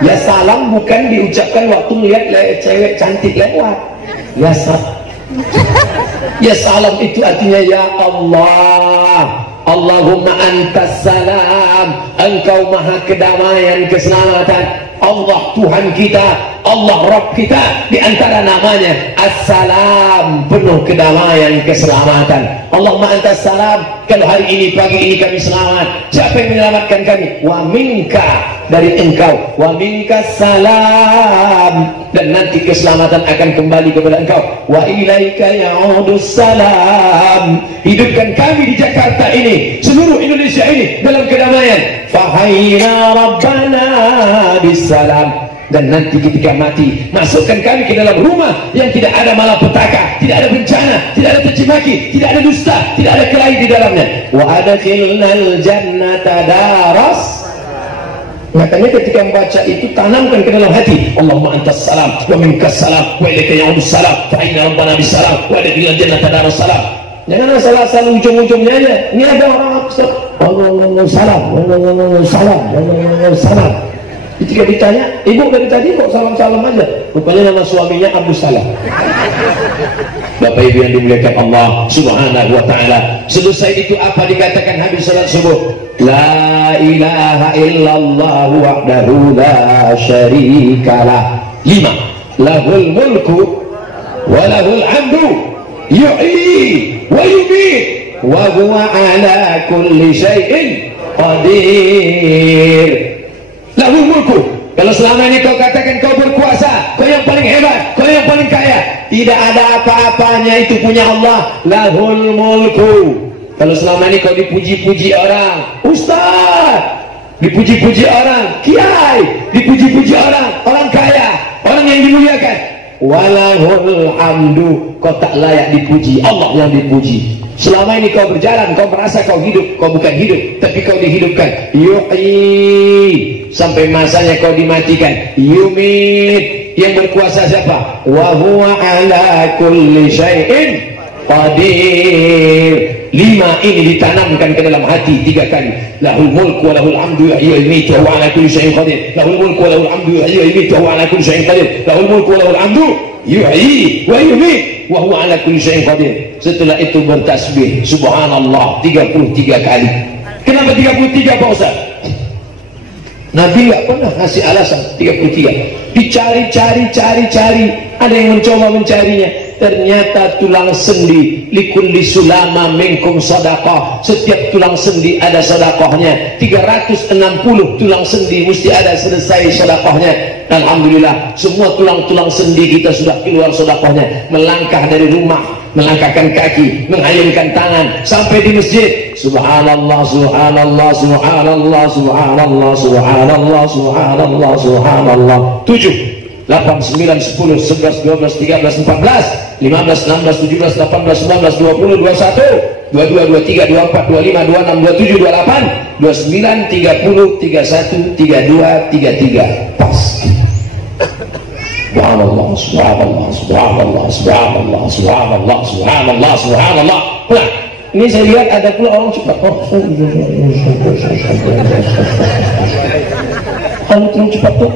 Ya Salam bukan diucapkan waktu melihat cewek cantik lewat. Ya Salam. Ya Salam itu artinya Ya Allah. Allahumma antas salam, engkau maha kedamaian, keselamatan. Allah Tuhan kita, Allah Rabb kita, di antara namanya As-Salam, penuh kedamaian, keselamatan. Allahumma antas salam. Kalau hari ini, pagi ini kami selamat, siapa yang menyelamatkan kami? Wa minka, dari engkau. Wa minkas salam, dan nanti keselamatan akan kembali kepada engkau. Wa ilaika ya'udus salam. Hidupkan kami di Jakarta ini, seluruh Indonesia ini dalam kedamaian. Fahayna rabbana bisalam. Dan nanti ketika mati, masukkan kami ke dalam rumah yang tidak ada malapetaka, tidak ada bencana, tidak ada caci maki, tidak ada dusta, tidak ada kelahi di dalamnya. Wa adkhilnal jannata daras. Makanya ketika membaca itu, tanamkan ke dalam hati. Allahumma antas salam wa minkas salam wa ilaika ya'udus salam fa'inna rabbana bisalam wa adkhilnal jannata daras salam. Jangan asal-asal ujung-ujungnya aja. Ini ada orang Allah salam, Allah salam, Allah salam. Ketika ditanya, ibu dari tadi kok salam-salam aja? Rupanya nama suaminya Abdul Salam. Bapak Ibu yang dimuliakan Allah Subhanahu wa ta'ala, selesai itu apa dikatakan habis salat subuh? La ilaha illallah wahdahu la syarikalah. 5. Lahul mulku wa lahul hamdu yuhyi wa yumiit wa huwa ala kulli syai'in qadir. Lahul mulku. Kalau selama ini kau katakan kau berkuasa, kau yang paling hebat, kau yang paling kaya, tidak ada apa-apanya, itu punya Allah. Lahul mulku. Kalau selama ini kau dipuji-puji orang, ustaz, dipuji-puji orang, kiai, dipuji-puji orang kaya, orang yang dimuliakan. Walahul hamdu. Kau tak layak dipuji, Allah yang dipuji. Selama ini kau berjalan, kau merasa kau hidup, kau bukan hidup, tapi kau dihidupkan. Yuhyi, sampai masanya kau dimatikan. Yumit, yang berkuasa siapa? Wa huwa ala kulli syai'in qadir. 5 ini ditanamkan ke dalam hati 3 kali. Lahul mulku wa lahul hamdu yuhyi wa yumiitu wa huwa ala kulli syai'in qadir. Lahul mulku wa lahul hamdu yuhyi wa yumiitu wa huwa ala kulli syai'in qadir. Lahul mulku wa lahul hamdu yuhyi wa yumiitu wa huwa ala kulli syai'in qadir. Setelah itu bertasbih subhanallah 33 kali. Kenapa 33 Pak Ustaz? Nabi nggak pernah ngasih alasan 33. Dicari, ada yang mencoba mencarinya. Ternyata tulang sendi, likulli sulama minkum sadaqah. Setiap tulang sendi ada sedekahnya. 360 tulang sendi mesti ada selesai sedekahnya. Alhamdulillah, semua tulang-tulang sendi kita sudah keluar sedekahnya. Melangkah dari rumah, melangkahkan kaki, mengayunkan tangan sampai di masjid. Subhanallah, subhanallah, subhanallah, subhanallah, subhanallah, subhanallah, subhanallah. 7, 8, 9, 10, 11, 12, 13, 14, 15, 16, 17, 18, 19, 20, 21, 22, 23, 24, 25, 26, 27, 28, 29, 30, 31, 32, 33. Pas. Subhanallah, subhanallah, subhanallah, subhanallah, subhanallah, subhanallah, subhanallah. Nah, ini saya lihat ada pula orang cepat. Kamu terlalu cepat tuh,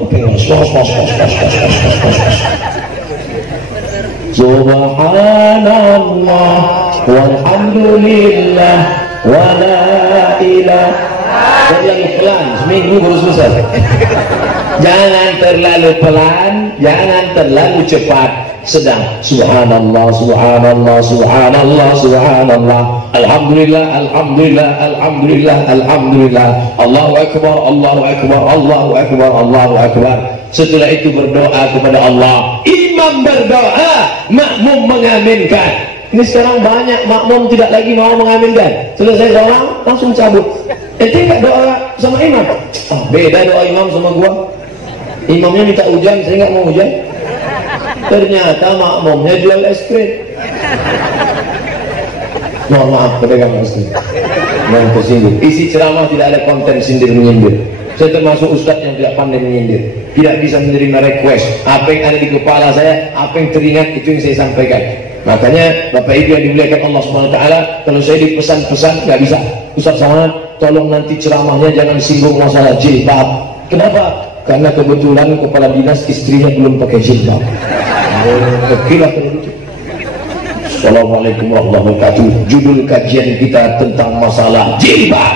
Subhanallah walhamdulillah wala ilaha. Yang pelan, seminggu baru selesai. Jangan terlalu pelan, jangan terlalu cepat, sedang. Subhanallah, subhanallah, subhanallah, subhanallah, alhamdulillah, alhamdulillah, alhamdulillah, alhamdulillah, Allahu akbar, Allahu akbar, Allahu akbar, Allahu akbar. Setelah itu berdoa kepada Allah. Imam berdoa, makmum mengaminkan. Ini sekarang banyak makmum tidak lagi mau mengaminkan. Selesai doa langsung cabut. Tidak doa sama imam. Beda doa imam sama gua. Imamnya minta hujan, saya nggak mau hujan. Ternyata makmumnya jual es krim. Mohon maaf pedagang es krim yang tersinggung. Isi ceramah tidak ada konten sindir menyindir. Saya termasuk ustadz yang tidak pandai menyindir, tidak bisa menerima request. Apa yang ada di kepala saya, apa yang teringat, itu yang saya sampaikan. Makanya Bapak Ibu yang dimuliakan Allah SWT, kalau saya dipesan-pesan nggak bisa. Ustadz Somad, tolong nanti ceramahnya jangan singgung masalah jilbab. Kenapa? Karena kebetulan kepala dinas istrinya belum pakai jilbab. Assalamualaikum warahmatullahi wabarakatuh. Judul kajian kita tentang masalah jilbab.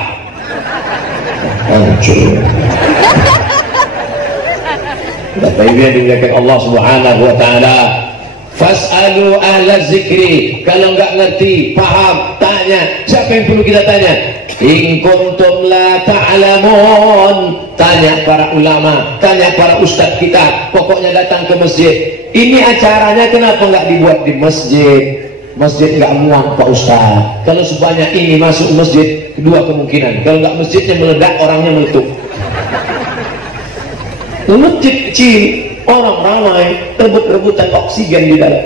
Hancur. Bapak Ibu yang dimuliakan Allah Subhanahu wa taala, fas'alu ahla zikri. Kalau nggak ngerti, paham, tanya. Siapa yang perlu kita tanya? In kuntum la ta'lamun. Tanya para ulama, tanya para ustadz kita. Pokoknya datang ke masjid. Ini acaranya kenapa nggak dibuat di masjid? Masjid nggak muat Pak Ustaz. Kalau sebanyak ini masuk masjid, dua kemungkinan. Kalau nggak masjidnya meledak, orangnya meletup. Masjid kecil, orang ramai, rebut-rebutan oksigen di dalam.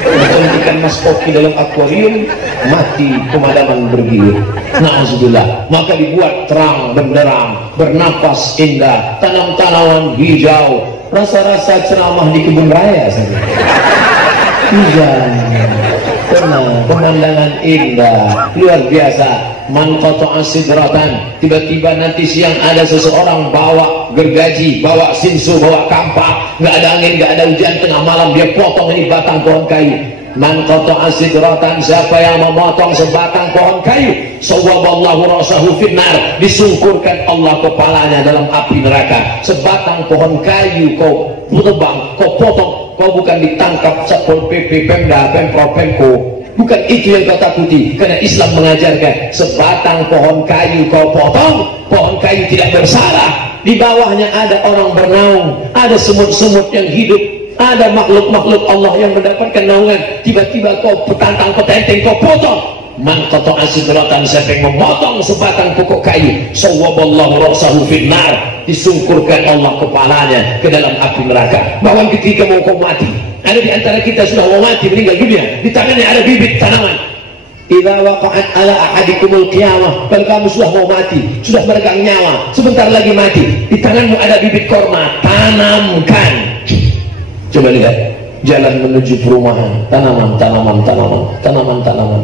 Ikan mas koki dalam akuarium, mati, pemadaman bergilir. Na'udzubillah. Maka dibuat terang benderang, bernapas indah, tanam-tanaman hijau. Rasa-rasa ceramah di kebun raya saja. Hujan, tenang, pemandangan indah, luar biasa. Man qata'a sidratan, tiba-tiba nanti siang ada seseorang bawa gergaji, bawa sinsu, bawa kampak, nggak ada angin, nggak ada hujan, tengah malam dia potong ini batang pohon kayu. Man qata'a sidratan, siapa yang memotong sebatang pohon kayu, sawwaballahu ra'sahu finnar, disungkurkan Allah kepalanya dalam api neraka. Sebatang pohon kayu kau tebang, kau potong, kau bukan ditangkap Satpol PP, Pemda, Pemprov, Pemko. Bukan itu yang kau takuti, karena Islam mengajarkan sebatang pohon kayu kau potong, pohon kayu tidak bersalah. Di bawahnya ada orang bernaung, ada semut-semut yang hidup, ada makhluk-makhluk Allah yang mendapatkan naungan. Tiba-tiba kau petantang petenteng, kau potong. Man qata'a sidratan, siapa yang memotong sebatang pokok kayu, sawwaballahu ra'sahu finnar, disungkurkan Allah kepalanya ke dalam api neraka. Bahkan ketika mau kau mati, ada di antara kita sudah mau mati, meninggal dunia, di tangannya ada bibit tanaman. Idza waqa'at ala ahadikumul qiyamah, kalau kamu sudah mau mati, sudah meregang nyawa, sebentar lagi mati, di tanganmu ada bibit korma, tanamkan. Coba lihat jalan menuju perumahan, tanaman, tanaman, tanaman, tanaman, tanaman.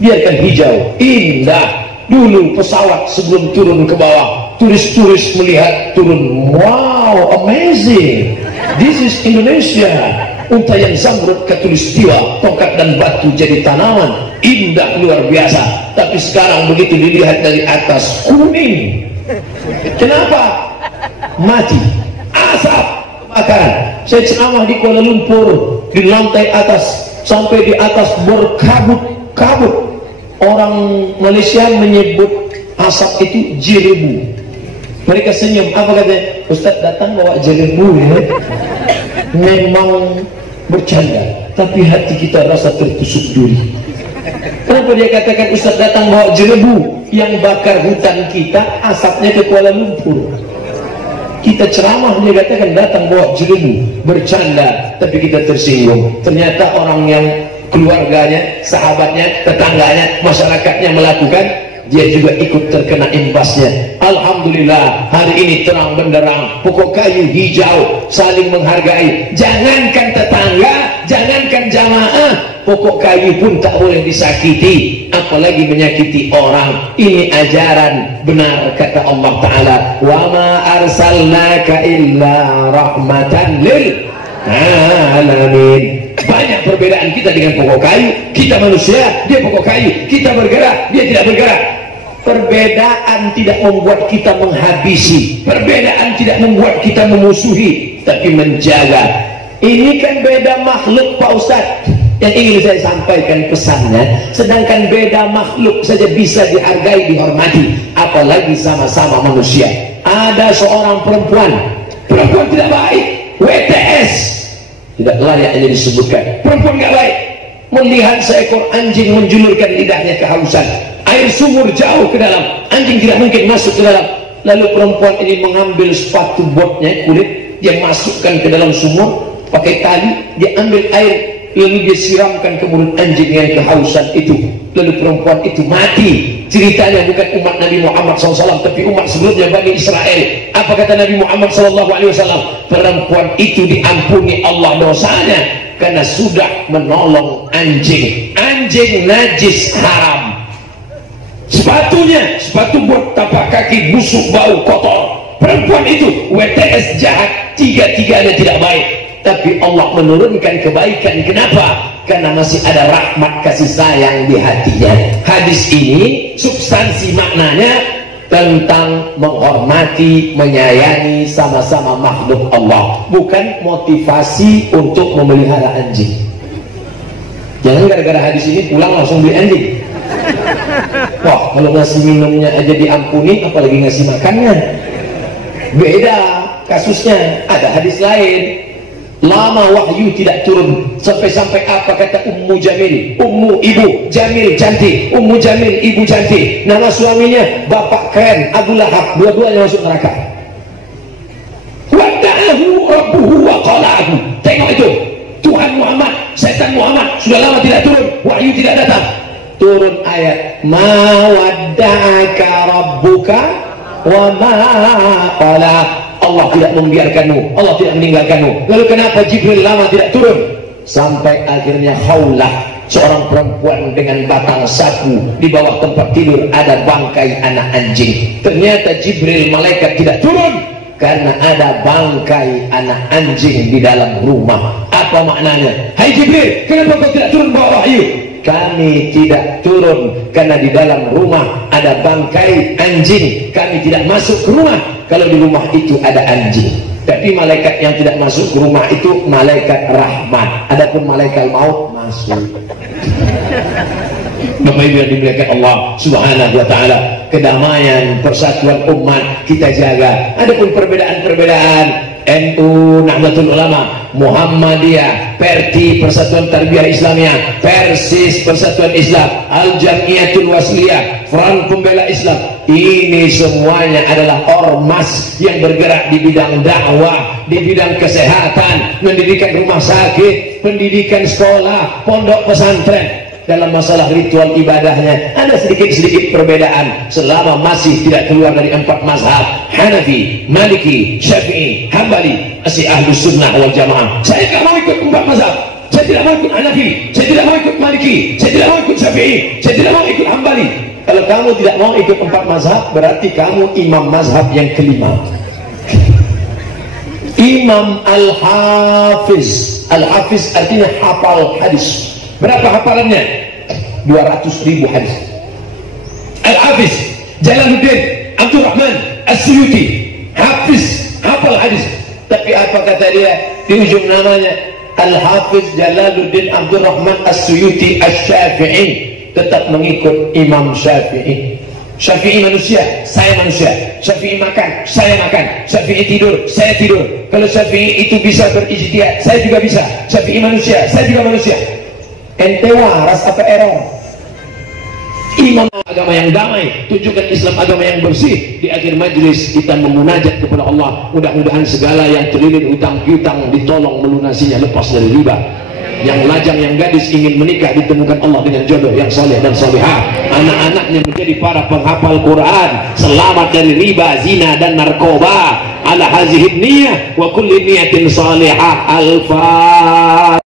Biarkan hijau, indah. Dulu pesawat sebelum turun ke bawah, turis-turis melihat turun, wow, amazing, this is Indonesia. Untayan zamrud katulistiwa, tongkat dan batu jadi tanaman, indah luar biasa. Tapi sekarang begitu dilihat dari atas, kuning. Kenapa? Mati, asap, kebakaran. Saya ceramah di Kuala Lumpur, di lantai atas sampai di atas berkabut-kabut. Orang Malaysia menyebut asap itu jerebu. Mereka senyum, apa katanya? Ustaz datang bawa jerebu ya. Memang bercanda, tapi hati kita rasa tertusuk duri. Kenapa dia katakan Ustaz datang bawa jerebu? Yang bakar hutan kita asapnya ke Kuala Lumpur. Kita ceramah, dia katakan datang bawa jerebu. Bercanda, tapi kita tersinggung. Ternyata orang yang keluarganya, sahabatnya, tetangganya, masyarakatnya melakukan, dia juga ikut terkena imbasnya. Alhamdulillah hari ini terang benderang, pokok kayu hijau, saling menghargai. Jangankan tetangga, jangankan jamaah, pokok kayu pun tak boleh disakiti, apalagi menyakiti orang. Ini ajaran benar kata Allah Ta'ala, wa ma arsalnaka illa rahmatan lil alamin. Banyak perbedaan kita dengan pokok kayu. Kita manusia, dia pokok kayu. Kita bergerak, dia tidak bergerak. Perbedaan tidak membuat kita menghabisi, perbedaan tidak membuat kita memusuhi, tapi menjaga. Ini kan beda makhluk Pak Ustadz. Yang ingin saya sampaikan pesannya, sedangkan beda makhluk saja bisa dihargai, dihormati, apalagi sama-sama manusia. Ada seorang perempuan tidak baik, WTS, tidak layak hanya disebutkan. Perempuan nggak baik, melihat seekor anjing menjulurkan lidahnya kehausan, air sumur jauh ke dalam, anjing tidak mungkin masuk ke dalam. Lalu perempuan ini mengambil sepatu botnya, kulit, dia masukkan ke dalam sumur pakai tali, dia ambil air, lalu dia siramkan ke mulut anjing yang kehausan itu. Lalu perempuan itu mati. Ceritanya bukan umat Nabi Muhammad SAW, tapi umat sebelumnya, Bani Israel. Apa kata Nabi Muhammad SAW? Perempuan itu diampuni Allah dosanya karena sudah menolong anjing. Anjing najis, haram. Sepatunya, sepatu buat tapak kaki, busuk, bau, kotor. Perempuan itu WTS, jahat, tiga-tiganya tidak baik. Tapi Allah menurunkan kebaikan. Kenapa? Karena masih ada rahmat kasih sayang di hatinya. Hadis ini substansi maknanya tentang menghormati, menyayangi sama-sama makhluk Allah, bukan motivasi untuk memelihara anjing. Jangan gara-gara hadis ini pulang langsung beli anjing. Wah, kalau ngasih minumnya aja diampuni, apalagi ngasih makannya. Beda kasusnya. Ada hadis lain, lama wahyu tidak turun sampai apa kata Ummu Jamil, Ummu ibu Jamil cantik, Ummu Jamil ibu cantik, nama suaminya bapak keren Abu Lahab, dua-duanya masuk neraka. Wada'ahu rabbuhu wa qala'ahu. Tengok itu, Tuhan Muhammad, setan Muhammad sudah lama tidak turun, wahyu tidak datang. Turun ayat, ma wadda'aka rabbuka wa ma qala. Allah tidak membiarkanmu, Allah tidak meninggalkanmu. Lalu kenapa Jibril lama tidak turun? Sampai akhirnya Khawlah, seorang perempuan dengan batang sapu, di bawah tempat tidur ada bangkai anak anjing. Ternyata Jibril malaikat tidak turun karena ada bangkai anak anjing di dalam rumah. Apa maknanya? Hai Jibril, kenapa kau tidak turun bawa wahyu? Kami tidak turun karena di dalam rumah ada bangkai anjing. Kami tidak masuk ke rumah kalau di rumah itu ada anjing. Tapi malaikat yang tidak masuk ke rumah itu malaikat rahmat. Adapun malaikat maut masuk. Bapak Ibu yang dimuliakan Allah Subhanahu wa taala, kedamaian, persatuan umat kita jaga. Adapun perbedaan-perbedaan, NU, Nahdlatul Ulama, Muhammadiyah, Perti, Persatuan Tarbiyah Islamiyah, Persis, Persatuan Islam, Al-Jamiyatul Wasliyah, Front Pembela Islam, ini semuanya adalah ormas yang bergerak di bidang dakwah, di bidang kesehatan, pendidikan rumah sakit, pendidikan sekolah, pondok pesantren. Dalam masalah ritual ibadahnya ada sedikit-sedikit perbedaan, selama masih tidak keluar dari 4 mazhab, Hanafi, Maliki, Syafi'i, Hambali, masih Ahlus Sunnah wal Jamaah. Saya tidak mau ikut 4 mazhab. Saya tidak mau ikut Hanafi, saya tidak mau ikut Maliki, saya tidak mau ikut Syafi'i, saya tidak mau ikut Hambali. Kalau kamu tidak mau ikut 4 mazhab, berarti kamu imam mazhab yang kelima. Imam Al-Hafiz. Al-Hafiz artinya hafal hadis. Berapa hafalannya? 200.000 hadis. Al-Hafiz Jalaluddin Abdurrahman As-Suyuti, Hafiz, hafal hadis. Tapi apa kata dia di ujung namanya? Al-Hafiz Jalaluddin Abdurrahman As-Suyuti Asy-Syafi'i, tetap mengikut Imam Syafi'i. Syafi'i manusia, saya manusia. Syafi'i makan, saya makan. Syafi'i tidur, saya tidur. Kalau Syafi'i itu bisa berijtihad, saya juga bisa. Syafi'i manusia, saya juga manusia. Ente waras apa error? Imam agama yang damai, tunjukkan Islam agama yang bersih. Di akhir majlis kita memunajat kepada Allah, mudah-mudahan segala yang terlilit utang piutang ditolong melunasinya, lepas dari riba. yang lajang, yang gadis ingin menikah ditemukan Allah dengan jodoh yang soleh dan solehah, anak-anaknya menjadi para penghafal Quran, selamat dari riba, zina dan narkoba. Ala hazihi niyah wa kulli niyatin salihah. Al-Fatihah.